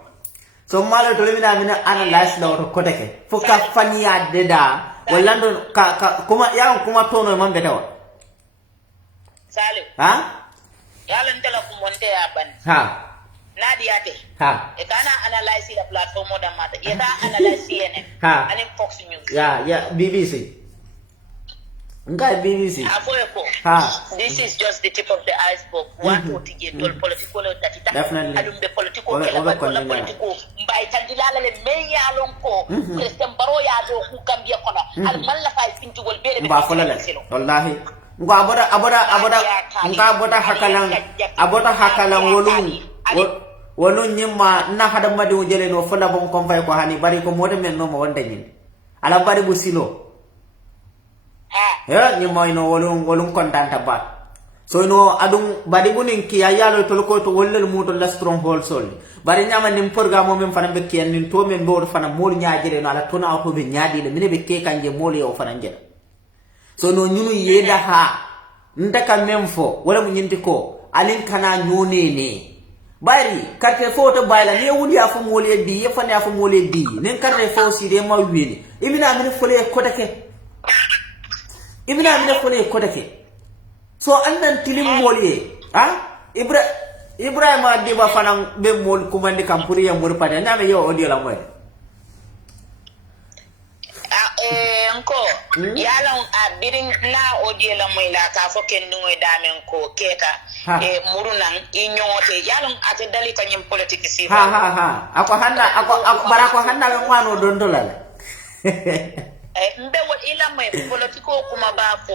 so mala to lemina mina analyze la wala koteke fo ka fania deda wala don ka kuma tono man betawa Salim. Ha? Yalan tala kumonte ya ban. Ha. Nadi ate. Ha. Ekana analyze la platform da mata. Eta analyze CNN. Ha. Anim Fox News. Yeah, BBC. Ngai BBC. Afoyeko. Ha. This is just the tip of the iceberg. What otige tol political datita. Definitely. Alum be political kala political. Mbai tandilala le meya lonko. President Baro ya do ku Gambia kono. Al malla fa finti wol bere. Ba folale. Wallahi. Nga abota hakalang wolun nyima na hada madi ujele no fola bon konfay ko hani bari ko mode men no mo wonde nyin ala bari busilo nyima ino wolun kontanta ba so no adum bari bunin ki ayalo to ko to wollel muto la stronghold sol bari nyama nim programme mem fana be ken nin to men bo fana mol nyaajire no ala tona auto be nyaadi le mine be ke kanje mol yo fana ngel so no nyunu yeda ha ndaka memfo wala mu nyinti ko alin kana nyonene bari karte foto bayla ne wuli afu mole bi ye fane afu mole bi nen karte fo si de ma wini ibina min fole ko take so andan tilim mole ibrahima diba fanan be mol kumandi kampuri ya mur pada na me yo audio la moy ko yalan a birin na oje la moy la ka fo ken ngoy damen ko keta murunan inyote yalan ate dali ko nyim politique si ha ako barako hanna be ngano dondolala mbe wol ila moy politiko kuma ba fo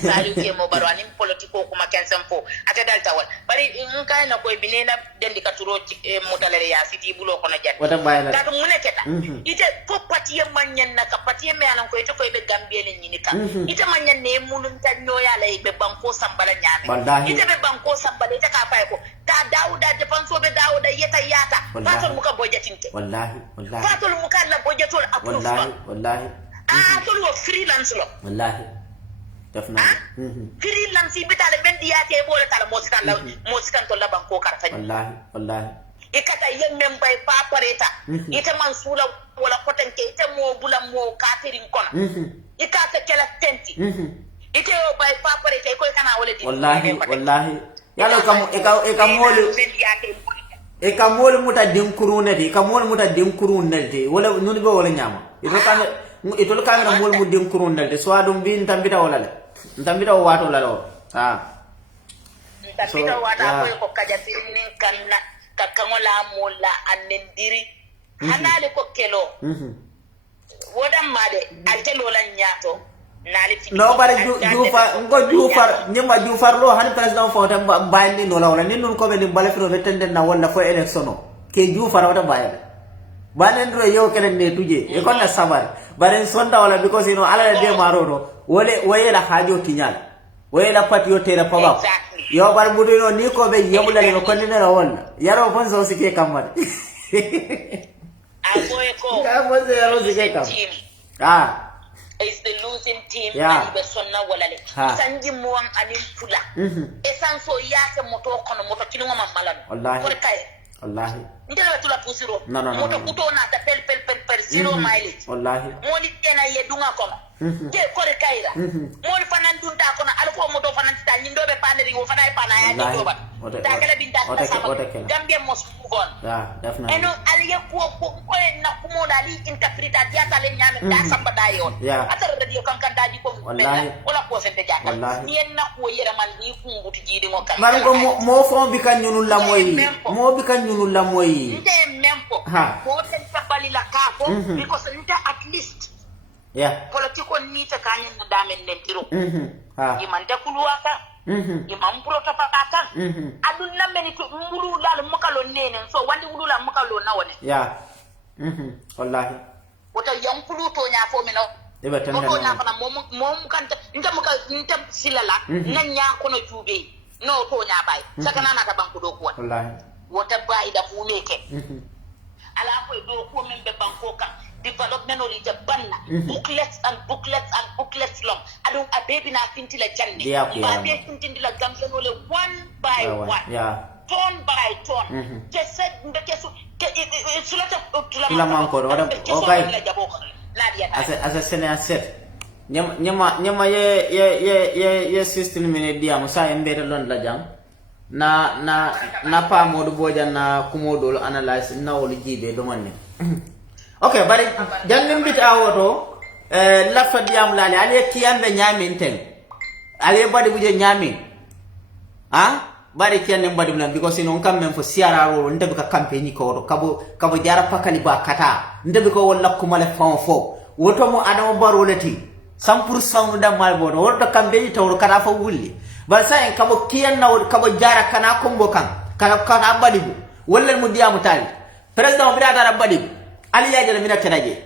sali ke mo baro anim politiko kuma kensam fo ate dal tawal bari nkai na koy binena dendi katuro motalere ya siti bulo kono jatti wata bayla da mun keta ite ko patiye manyen na ka patiye me anan koy to koy be gambie le nyini ka ite manyen ne mulun tan nyoya lay be banko sambala nyame ite be banko sambala ite ka fay ko ta dauda defanso be dauda yeta yata fatul muka bojatinte wallahi fatul muka la bojatul approve wallahi tolu wo freelance lo wallahi definitely freelance bitale bendi yate bole tala mositan to laban ko karfa wallahi ikata yemmen bay papareta ite man sula wala kotanke ite mo bulam mo kafirin kono ikata kala tenti ite o bay papareta ko kana wala di wallahi yalo kam e ka mol muta dinkurunati wala nuni be wala nyama itol kamera mol mu dinkurunati so adum bin tambita wala le tambita wato la lo tambita wata ko kajatirin kanna kakangola mola anendiri hanale ko kelo wodam made altelo la nyato no bare jufar lo han president fo tam bayni no la wala nin non ko be ni balafiro be tende na wala fo election ke jufar wata bayal banen ro yo kelen ne tuje e kon na sabar bare sonda wala because ala de marodo wole la hajo kinyal wole la patio tera paba yo bar budino ni ko be yebula le ko ni na wala yaro fon so sike kamar akoy ko ka mo se yaro sike kam is the losing team and be sonna walale sanji mo wan anim fula esanso yake moto kono moto kinu ma malano for kay wallahi ndela tula pusiro moto kuto na ta pel zero mileage wallahi moli tena ye dunga kono ke for kayra moli fanan dunta kono alfo moto fanan ta nyindobe paneri wo fanay pana ya ni doba ta kala binta ta sama gambia mos move on definitely eno aliye ko na kumo dali interpreta dia tale nyame da samba dayon atar radio kan daji ko wala ko sente jakal ni na ko yera man ni kumbutu jidi ngo kan man ko mo fon bi kan nyunul la moy nde mempo ko ten tabali la kafo because nta at least yeah politiko ni ta kanyen na damen nen tiro ha iman ta kuluwa kan imam protocol kan adun na meni ko mulu dal mukalo nenen so wandi wulu la mukalo na wone yeah wallahi wota yankulu to nya fo mi no eba tan ko na fana mom kan nta silala nanya ko no jube no to nya bay sakana na ta banku do ko wallahi wota bay da fu leke ala ko do ko men be banko kan development oli banna booklets long adu a baby na finti la jande ba be finti la gamle no le one by one ton by ton je said mbeke su sulata tula man ko wada okay asa sene aset nyama ye system mine dia musa embere lon la jam na pa modu bojan na kumodol analyze na wol jibe do manne okay bari jangin bit awoto la fa diam la ale kiyambe nyamin ten ale badi buje nyamin bari kiyande badi blan because non kam men fo siara ro ndabe ka campaign ko kabo jara pakali ba kata ndabe ko wala kumale fo woto mo adamo barolati 100% da mal bodo woto campaign tawro kada fo wulli ba sa en kabo kiyan na kabo jara kana kombo kan kana badi bu wala mu diamu tali president bi da badi ali yajele mina tenaje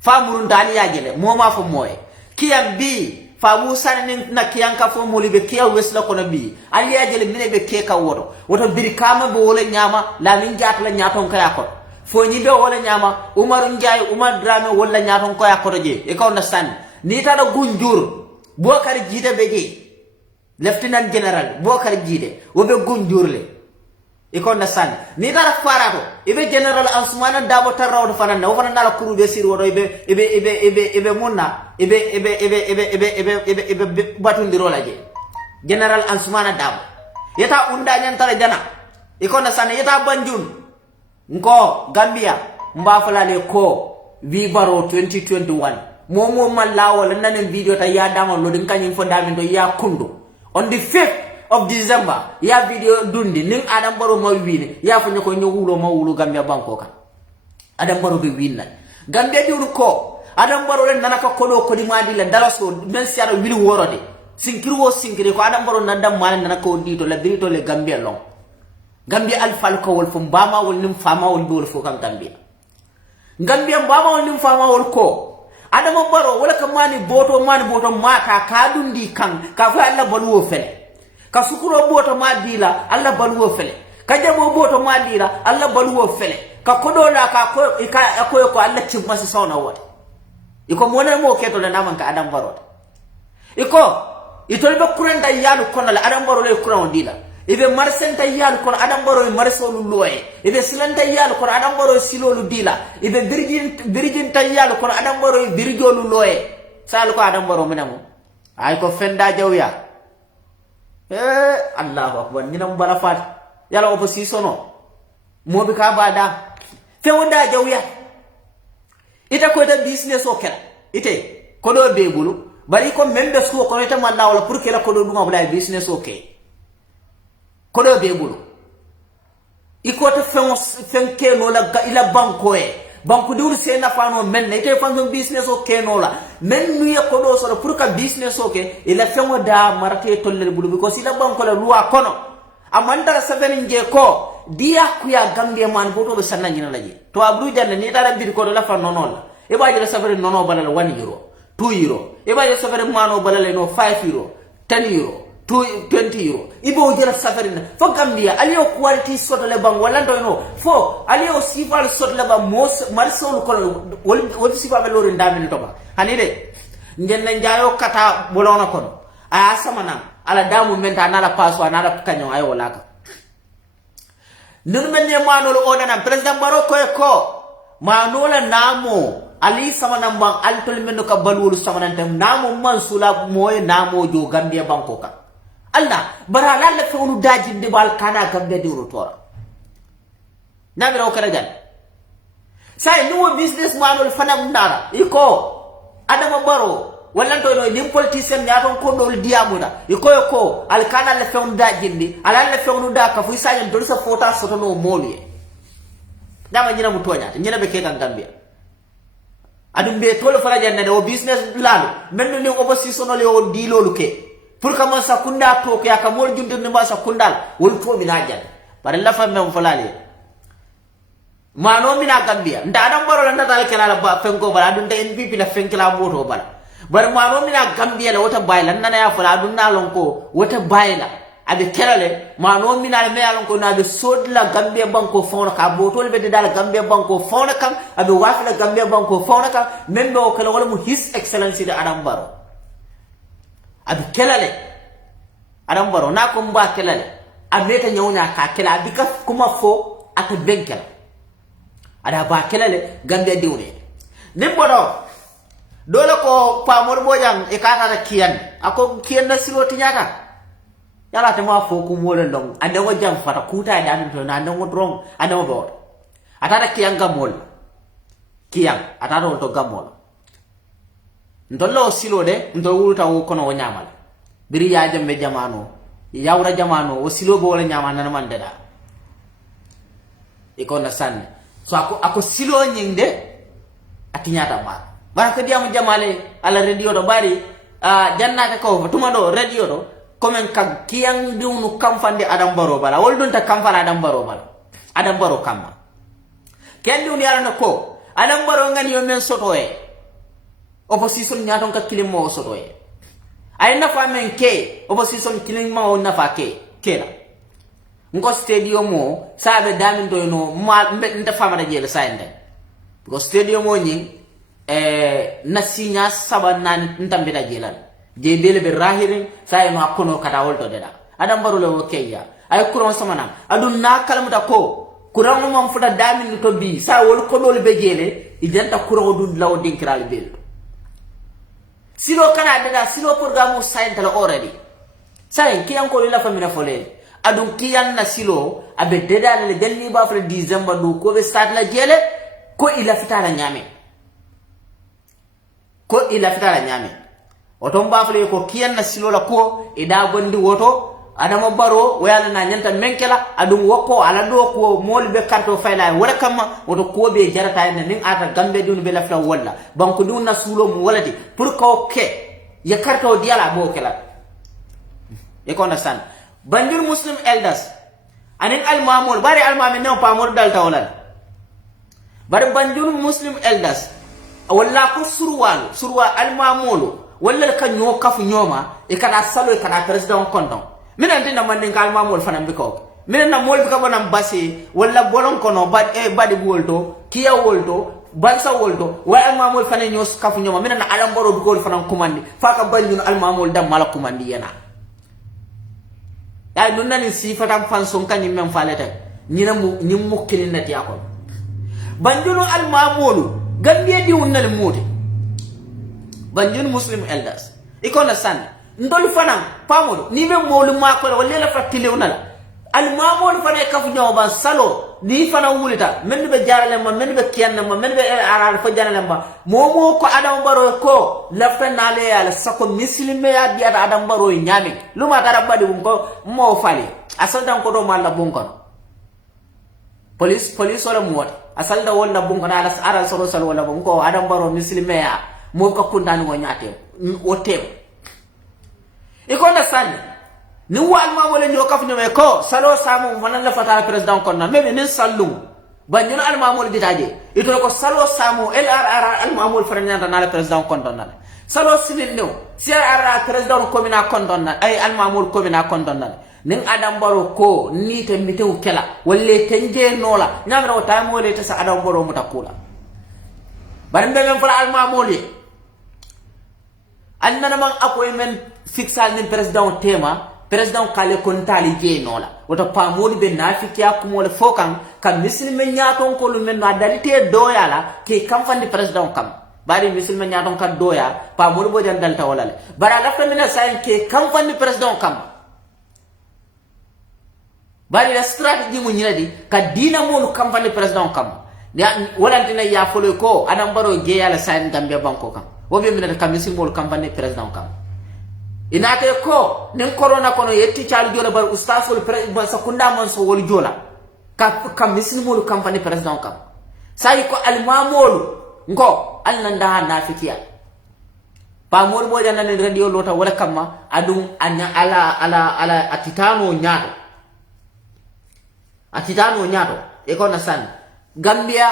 famurun dali yajele moma fo moye kiyam bi fa musa na kiyan ka fo molibe kiya wesla kono bi ali yajele mina be keka woto biri kama bo wala nyama la min jatla nyaton kaya ko fo nyi be wala nyama umar drame wala nyaton kaya ko je e ko understand ni ta do gunjur bokar jide beje lieutenant general bokar jide wobe gunjurle iko understand ni dara farato ibe general Ansumana Dabo tarrawdo fanana o fanana la kuru be sir wodo ibe munna ibe batundiro laje general Ansumana Dabo yeta unda nyantara jana iko understand yeta banjun nko Gambia mbafala le ko vi baro 2021 momo malawo la nanen video ta ya dama lo din kanyim fondamento ya kundu on the 5th of December ya video dundi ning Adam Barrow ma wini ya fa ñako ñewulo ma wulu Gambia banko ka Adam Barrow be winna Gambia diwlu ko Adam Barrow len nanaka kodo ko di madi la dalaso men siara wili worode sinkiri ko Adam Barrow nanda mala nanaka o dito la dito le Gambia long Gambia alfal ko wol fo mbama wol nim fama wol dol fo kam Gambia mbama wol nim fama wol ko Adam Barrow wala ka mani boto mata ka dundi kan ka fa Allah baluwo fele ka sukuro boto madila alla baluwo fele ka jabo boto madila alla baluwo fele ka kodola ka ko alla cimasi sawna wote iko mona mo keto na naman ka Adam Barrow itol be kuranda yalu kono la Adam Barrow le kuran dila ibe marsenta yalu kono Adam Barrow marsolu loye ibe silanta yalu kono Adam Barrow silolu dila ibe birjin ta yalu kono Adam Barrow birjolu loye salu ko Adam Barrow menamo ay ko fenda jawya Allahu akbar ñina mbala fat yalla opposition mo bi ka bada fe wonda jawya ita ko da business o kala ite ko do be bulu bari ko membe so ko ita man wala pour que la ko do duma bula business o ke ko do be bulu iko to fen ke no la ila banko banku diwul se na fano men ite fanzo business o ke no la men nu ye ko do so pour que business o ke ila fengo da marate toller bulu because ila banko la loi kono amanda seven nge ko dia ku ya Gambia man boto be sanna nyina laji to abru janne ni dara bir ko do la fa nonola e ba jere safari nono balal 1 euro 2 euro e ba jere safari mano balal no 5 euro 10 euro 20 euro ibo jere safari na fo Gambia aliyo quality soto le bang wala ndo no fo aliyo sifal soto le bang mos marsol ko wol sifa be lori ndamini to ba hanide ngenna njaayo kata bolona kono aya samana ala damu menta nala paso nala kanyo ayo walaka nun menne manol odana president Barrow ko manola namo ali samana mbang altol menno ka balwul samana tam namo mansula moy namo jo Gambia banko ka Allah barala la fewnu daji de bal kana Gambia di rotora namira o kala jan say no business manol fanam ndara iko Adama Barrow wala to no nim politicien ya ton ko dol diamuna iko al kana la fewnu daji ndi ala la fewnu da ka fu sayen dol sa fota soto no moliye dama nyina mutonya nyina be ke kan Gambia adum be tolo fala janne o business lalu men ni opposition le o di lolu ke pour que man sakunda to ke aka mol junde ne ma sakundal wol to mi najal bare la fa men falale mano mina gambia nda adam baro la ndata kala la ba fenko bala dun de npp la fenkla moto bala bar mano mina gambia la wota bayla nana ya fala dun na lon ko wota bayla abe kelale mano mina me alon ko na be sodla gambia banko fona ka botol be dal gambia banko fona kam abe wafla gambia banko fona kam membe o kala wala mu his excellency de adam baro abe kelale adam baro na ko mba kelale ameta nyawnya ka kela abika kuma fo ata benkela ada ba kelale gambia diwne nimbodo dole ko pamor bojang e kata da kiyan ako kiyan na silo tinyaka yala te ma fo ku mole ndong ande wo jam fata kuta da dum to na ande wo drong ande wo bor atata kiyan gamol kiyan atata to gamol ndollo silo de ndo wulta wo kono wo nyamal biri ya jambe jamano yawra jamano o silo bo wala nyamal nan man deda e ko na sanne so ako silo nyinde atinyata ma baraka diamu jamale ala radio do bari jannata ko tuma do radio do komen kam kiyang diunu kamfande adam baro bala wol don ta kamfala adam baro bala adam baro kamma ken diunu yalla ko adam baro ngani yo men soto e opposition nyaton ka kilimo soto e ay nafa men ke opposition kilimo nafa ke kela ngo stadium mo sabe damin do no ma nda fama da jele sainde go stadium mo nyi nasinya sabanan ntambe da jelan je dele be rahirin say no akono kata wolto deda adam barulo wo keya ay kuron samana adun na kalmuta ko kuran mo fuda damin to bi sa wol ko dol be jele identa kuron dun law dinkral bel silo kana deda silo programme sainte la already say kiyan ko la famina fole adun kiyan na silo abe deda le delli ba fra december do ko be start la jele ko ila fitala nyame ko ila fitala nyame oton bafle ko kiyan na silo la ko ida gondi woto adama baro wayala na nyanta menkela adum woko ala do ko molbe karto fayla wala kama woto ko be jarata en nin ata gambe dun be lafla wala banko dun na sulo mu walati pour ko ke ya karto diala bo kala e ko na san banjur muslim elders anin al mamul bari al mamin no pamur dal tawlan bari banjur muslim elders walla ko surwa al mamulu walla ka nyo kafu nyoma e kana salo e kana president kondon mina ndina man ngal mamul fanam biko mina na mol bika bonam basi walla bolon kono badi wolto kiya wolto balsa wolto wa al mamul fanam nyo kafu nyoma mina na alam boro biko fanam kumandi faka banjun al mamul dam mala kumandi yana ay non nani sifatam fanson kan nyim faleta nyina mu nyim mukkilin nati akon banjunu al mamulu gambia di wonnal moti banjun muslim elders ikona san ndol fanam pamodo ni me molu mako wala la fatile wonala al mamul fane kafu nyoba salo ni fana wulita men be jarale ma men be kiyanna ma men be arar fa janale ma momo ko adam baro ko lafta le ala sako muslime ya di adam baro nyami luma dara badi ko mo fali asal dan ko do malla bunkon police wala muwat asal da wala bunkon ala aral soro sal wala bunko adam baro muslime ya mo ko kundani wo nyate o tem iko na sanni ni wal ma wala ñoo kaf ñome ko salo samu manan la fatala president kon na meme nin sallum banjun al mamul ditaje ito ko salo samu LRR al mamul faranyanta na le president kon don na salo silin new CRR president komina kon don na ay al mamul komina kon don na nin adam baro ko ni te mitew kela walle tenje nola nyamra o tamo le te sa adam baro mutakula barinde men fala al mamul annana man appointment fixal ni president tema president kale kontali je nola woto pamodi be nafiki akumole fokan kam muslime nyaton ko lu men na dalite doyala ke kam fandi president kam bari muslime nyaton ka doya pamodi bo jan dalta walale bara lafta mina sain ke kam fandi president kam bari la strategy mu nyiradi ka dina mo kam fandi president kam wala dina ya folo ko adam baro je yala sain gambia banko kam wobe mina ka muslime kam fandi president kam inate ko nen corona kono yetti chalu jola bar ustaful president sakunda man so wol jola ka mislimul company president kam sai ko al mamolu ngo alna nda nafikiya pa mol mo jana ne radio lota wala kamma adum anya ala atitano nyato e ko na san Gambia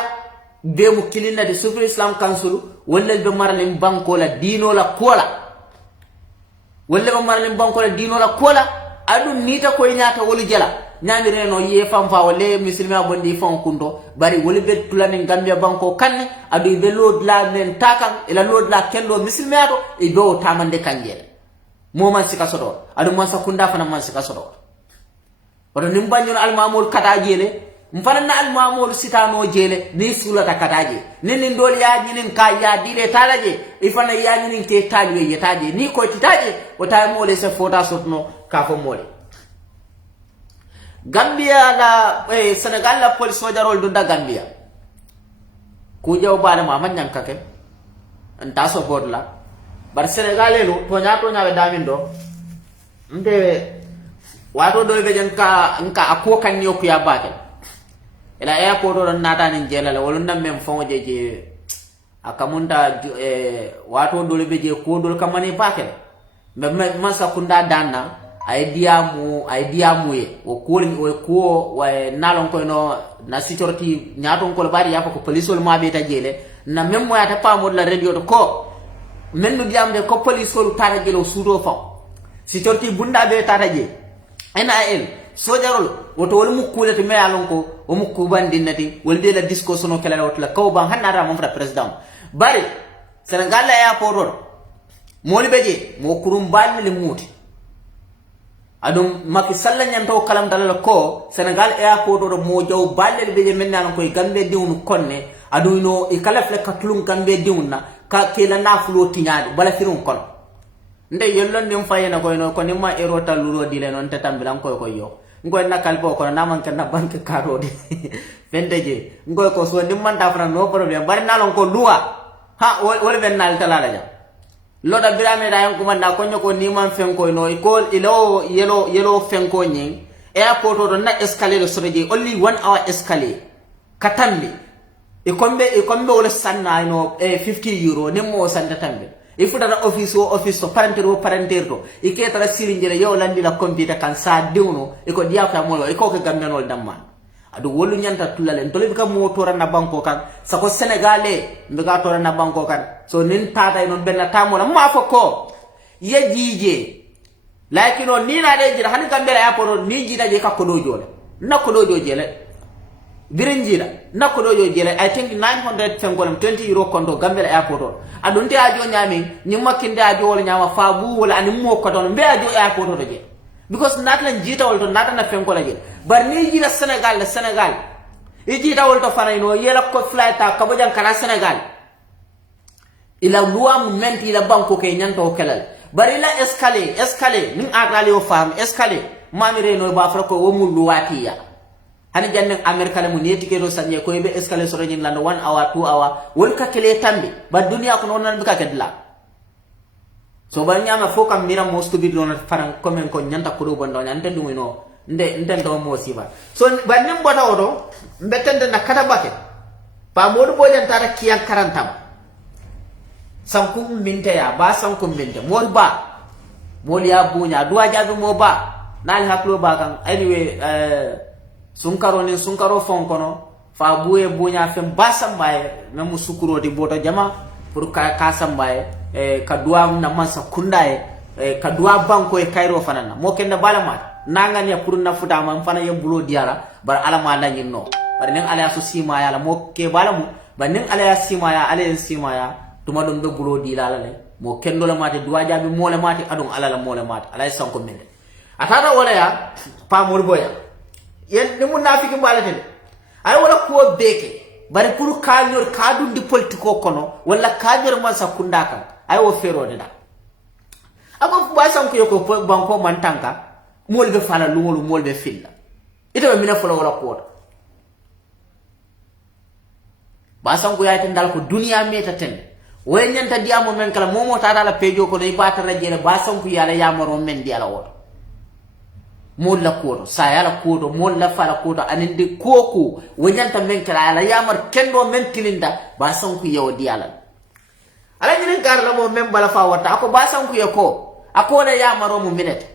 be mu kilina de Supreme Islam Council wala be maralen banko la dino la kola adum nita ko nyata wolu jela nyami reno ye famfa wala muslima bondi fon kundo bari wolu be tulane Gambia banko kanne adu be lod la men takan ila lod la kendo muslima to e do tamande kanjel mo man sika sodo adu man sakunda fana man sika sodo odo nimbanyo al mamul kata jele mfana na al mamul sitano jele ni sulata kata je nini ndoli ya nyinin ka ya dile talaje ifana ya nyinin te talwe yetaje ni ko titaje o tay mole se fota sotno ka fo mole Gambia la Senegal la police wajarol dunda Gambia ku jaw bale ma man nyankake anta so bodla bar Senegal elu to nya be damindo nde wato do be janka nka akokan yoku ya bake ila airport do nata nin jelala wala ndam mem fon jeje akamunda wato do be je ko do kamane bake me sakunda danna idea mu ye o ko wa nalon ko no na security nyaton ko bari ya ko police wol ma be ta jele na mem mo ya ta pamod la radio to ko men no diam de ko police wol tara jelo sudo fa security bunda be tara je NIL sojarol woto wol mu kulati me alon ko o mu kubandinati wol de la discussion kala wot la ko ban hanara mo fra president bari Senegal la ya poror moli beje mo kurum balli muti adum Macky Sall nyanto kalam dalal ko Senegal airport do mo jaw balle beje men nan koy Gambe diwnu konne adu no e kala fle katlum Gambe diwna ka kela na flo tiñaade bala firun kon nde yellon nim fayena koy no ko nimma erota luro dile non tatambilan koy koy yo ngoy nakal bo ko na man kan na banque caro de fendeje ngoy ko so nimman ta fran no problem bari nalon ko luwa ha wol ben nal talala ja loda birame da yanku man na ko nyoko ni man fen ko no ko ilo yelo fen ko nyin airport do na escalier so reje only 1 hour escalier katambi e kombe wala sanna no 50 euro ne mo sanda tambe e futa office to parenter to e ke tara sirinjere yo landi la computer kan sa dewno e ko diya ka molo e ko ke gamnanol damman adu wolu nyanta tulale dole bika mo tora na banko kan sako Senegalé mbika tora na banko kan so nin tata non benna tamola ma foko ye jije like no ni na de jira han Gambia ya poro ni jida je ka kodo jole na kodo jole birin jida na kodo jole I think 900 fengolem 20 euro kondo Gambia airport adu nte ajo nyami nyuma kinde ajo wala nyama fabu wala ani mo ko don be ajo airport do je because not la jita wol to nata na fengola je bar ni jida Senegal e jita wol to fana no yela ko flight ka bojan kala Senegal ila luwa menti ila banko ke nyanto kelal bar ila escalier nin agale o fam escalier mamire no ba fra ko wo mu luwati ya hani janne America le mu ne tike do sanye ko be escalier so nyin lando 1 hour 2 hour wol ka kele tambi ba dunia ko non nan bika kedla so ba nyama fo kam mira mostu bi don faran komen ko nyanta ko do bondo nyanta dum no nde do mo siba so ba nim bota odo mbetende na kata bake pa modu bojan tara kiyan karantam sankum minte ya ba sankum minte mod ba moli ya bunya duwa jabi mo ba nal haklo ba kan anyway sunkaro fon kono fa buye bunya fem basam baye na musukuro di boto jama pour ka sambaye ka duwa na mansa kundaye ka duwa banko e kairo fanana mo kenda bala mat nanga ne pour na futa man fana ye bulo diara bar ala ma la nyinno bar nen ala so sima ya la mo ke bala mu bar nen ala ya sima ya ala en sima ya tuma dum be bulo di la le mo kendo la mate duwa jabi mo le mate adon ala la mo le mate ala sanko mende atata wala ya pa mor boya yen ni munafiki balate ay wala ko beke bari pour kanyor kadum di politiko kono wala kanyor man sakunda kan ay wo fero de da ako ba sanko yoko banko man tanka mol be fala lumolu mol be filla ito mina folo wala ko ba sanko ya tan dal ko dunia meta ten way nyanta diamo men kala momo tata la pejo ko dai batara jere ba sanko yala yamaro men di ala woto mol la ko sa ya la ko mol la fala ko anin de koko wonyanta men kala ala yamar kendo men tilinda ba sanku yaw diala ala ñinin gar la mo men bala fa wata ako ba sanku yako ako na yamaro mu minute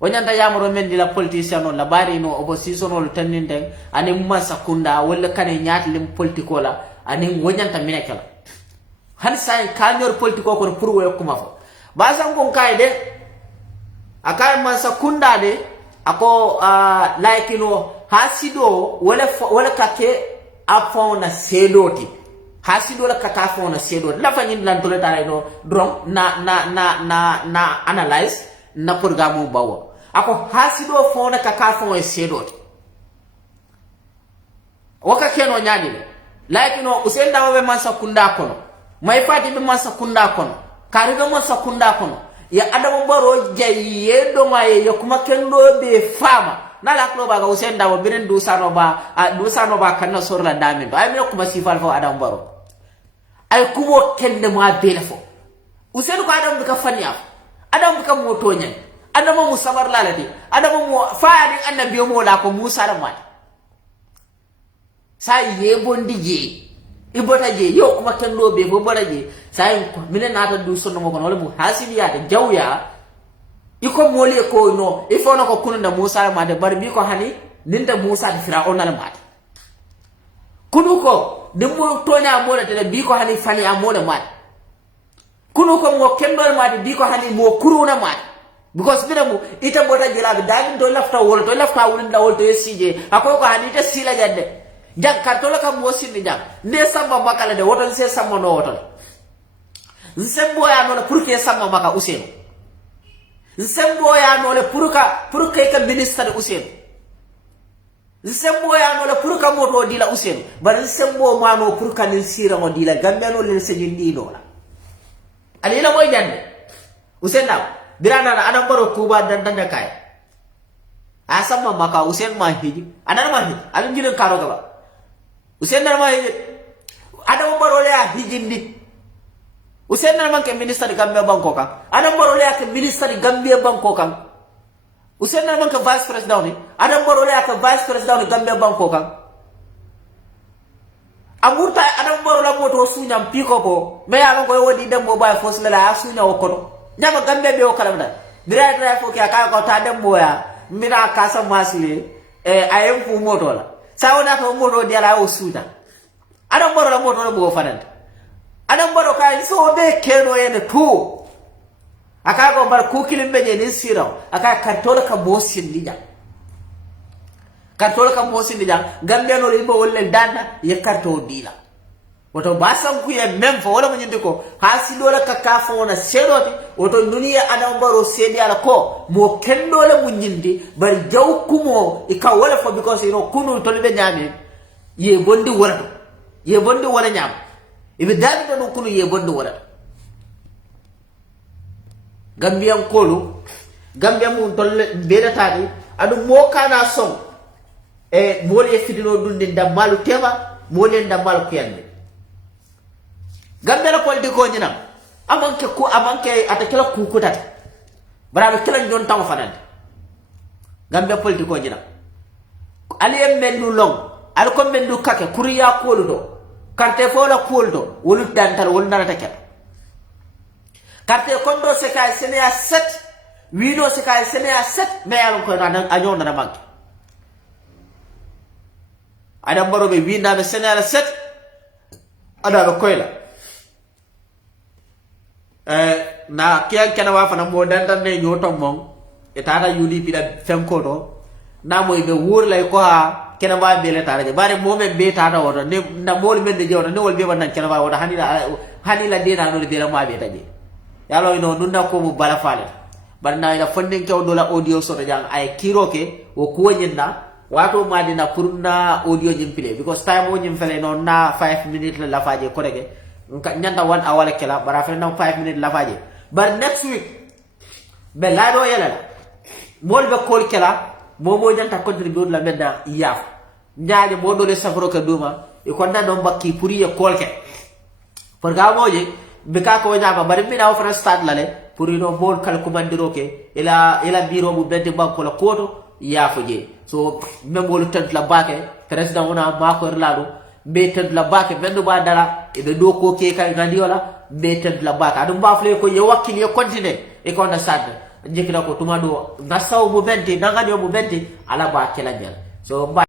wonyanta yamaro men di la politicien on la bari no opposition on taninde ani masa kunda wala kane nyaat lim politiko la ani wonyanta minute kala han sai kanyor politiko ko pour wo kuma fo ba sanku kayde akay masa kunda de ako like hasido wala kake afona sedoti hasido la kata afona sedoti la fanyin lan tole tare no drum na analyze na programme bawo ako hasido fona kaka afona sedoti waka keno nyadi like usenda wabe mansa kunda kono mai fati be mansa kunda kono kari be mansa kunda kono ya adamu baro jaye do maye kuma kendo be fama na la klo baga usenda wo biren du sano ba kanna sorla damin ay mi kuma sifal fo adamu baro ay kumo kende ma bele fo usen ko adamu ka fanya adamu ka moto nyen adamu musabar lalati adamu mo faani annabi mo la ko musa la mat sai ye bondi je ibota je yo kuma kendo be fo bara je sai ko minen nata du sonno mo kono wala mu hasibiya de jawya iko moli ko no ifo no ko kununda musa ma de bar bi ko hani ninda musa de fir'aun al mat kunu ko de mo tonya mo de bi ko hani fani amole mat kunu ko mo kendo ma de bi ko hani mo kuruna mat because bida mu ita bota jela be dagin do lafta wol to sije ako ko hani ta sila jadde jang kartola kam wosini jang ne samba makala de woton se samba no woton nsembo ya no pour que samba maka useno nsembo ya no le pour que ministre useno nsembo ya no le pour que moto dila useno bar nsembo ma no pour que nin sira mo dila gambe no le sejindi no la ali la moy jande usenda birana ana baro kuba dan kay asamba maka usen ma hiji anana ma hiji alin jinen karo gaba usen na ma hiji adam baro le hijindi usen na man ke minister di Gambia banko kan adam baro le ke minister di Gambia banko kan usen na man ke vice president ni adam baro le ke vice president di Gambia banko kan amurta adam baro la moto sunyam piko ko me ya ko wodi dem mo bay fos la sunya o kono nyama Gambia be o kala da dira fo ke aka ko ta dem boya mina kasa masile ayem fu moto la sawona ko moto dia la o suda adam baro la moto bo fananta adam baro ka so be keno ene to aka ko bar ku kilimbe je ni siraw aka kartola ka bosin lija Gambia no libo wolle danda ye karto dila woto basam ku ye mem fo wala mo nyinde ko hasido la ka fona sedoti woto duniya adam baro sedi ala ko mo kendo le mo nyindi bar jaw kumo e ka wala fo because no kunu tolbe nyame ye bondi wala nyam ibe dadi to kunu ye bondi wala Gambia mu tolle beda tadi adu mo kana song mole fidino dunde ndamalu tema mole ndamalu kiyande Gambia la ko di ko nyina amanke atakela kukutata bara kala nyon taw fanande Gambia politiko nyina ali mendu long al ko mendu kake kuriya koldo karte fola koldo wolu dantal wolu narata kel karte kondo se kay senia 7 wino se kay senia 7 me yalon ko na anyon na manki adam baro be winda be senia 7 ada be koyla na kian wa fana mo dandan ne nyotom mom e tata UDP da fenko do na moy be wur lay ko ha kena wa be le tara je bare mo me be tata wodo ne na mol men de jewdo ne wol be ban kena wa wodo hanila dina no de la ma be taje yalo no nunda ko mu bala fale bar na ila fondin kew do la audio so to jang ay kiroke o ko nyinna wato madina pour na audio jimpile because time o nyim fele no na 5 minutes la faje ko rege nyanda 1 hour kala bara fe na 5 minutes la faje bar next week be la do yela mol be kol kala momo nyanta contribute la medda yaf nyaaje mo do le safro ka duma e ko na do bakki pour ye kol ke programme oje be ka ko nyaaba bari mi na fa start la le pour ino bol kal ko mandiro ke ila biro bu bedde banko la koto ya foje so memol tent la bake president wona mako ladu be tent la bake bendu ba dara e be do ko ke kay ngandiola be tent la bake adum ba fle ko ye wakil ye continue e ko na sad jekila ko tuma do ngasaw mu benti nangani mu benti ala ba kala jal so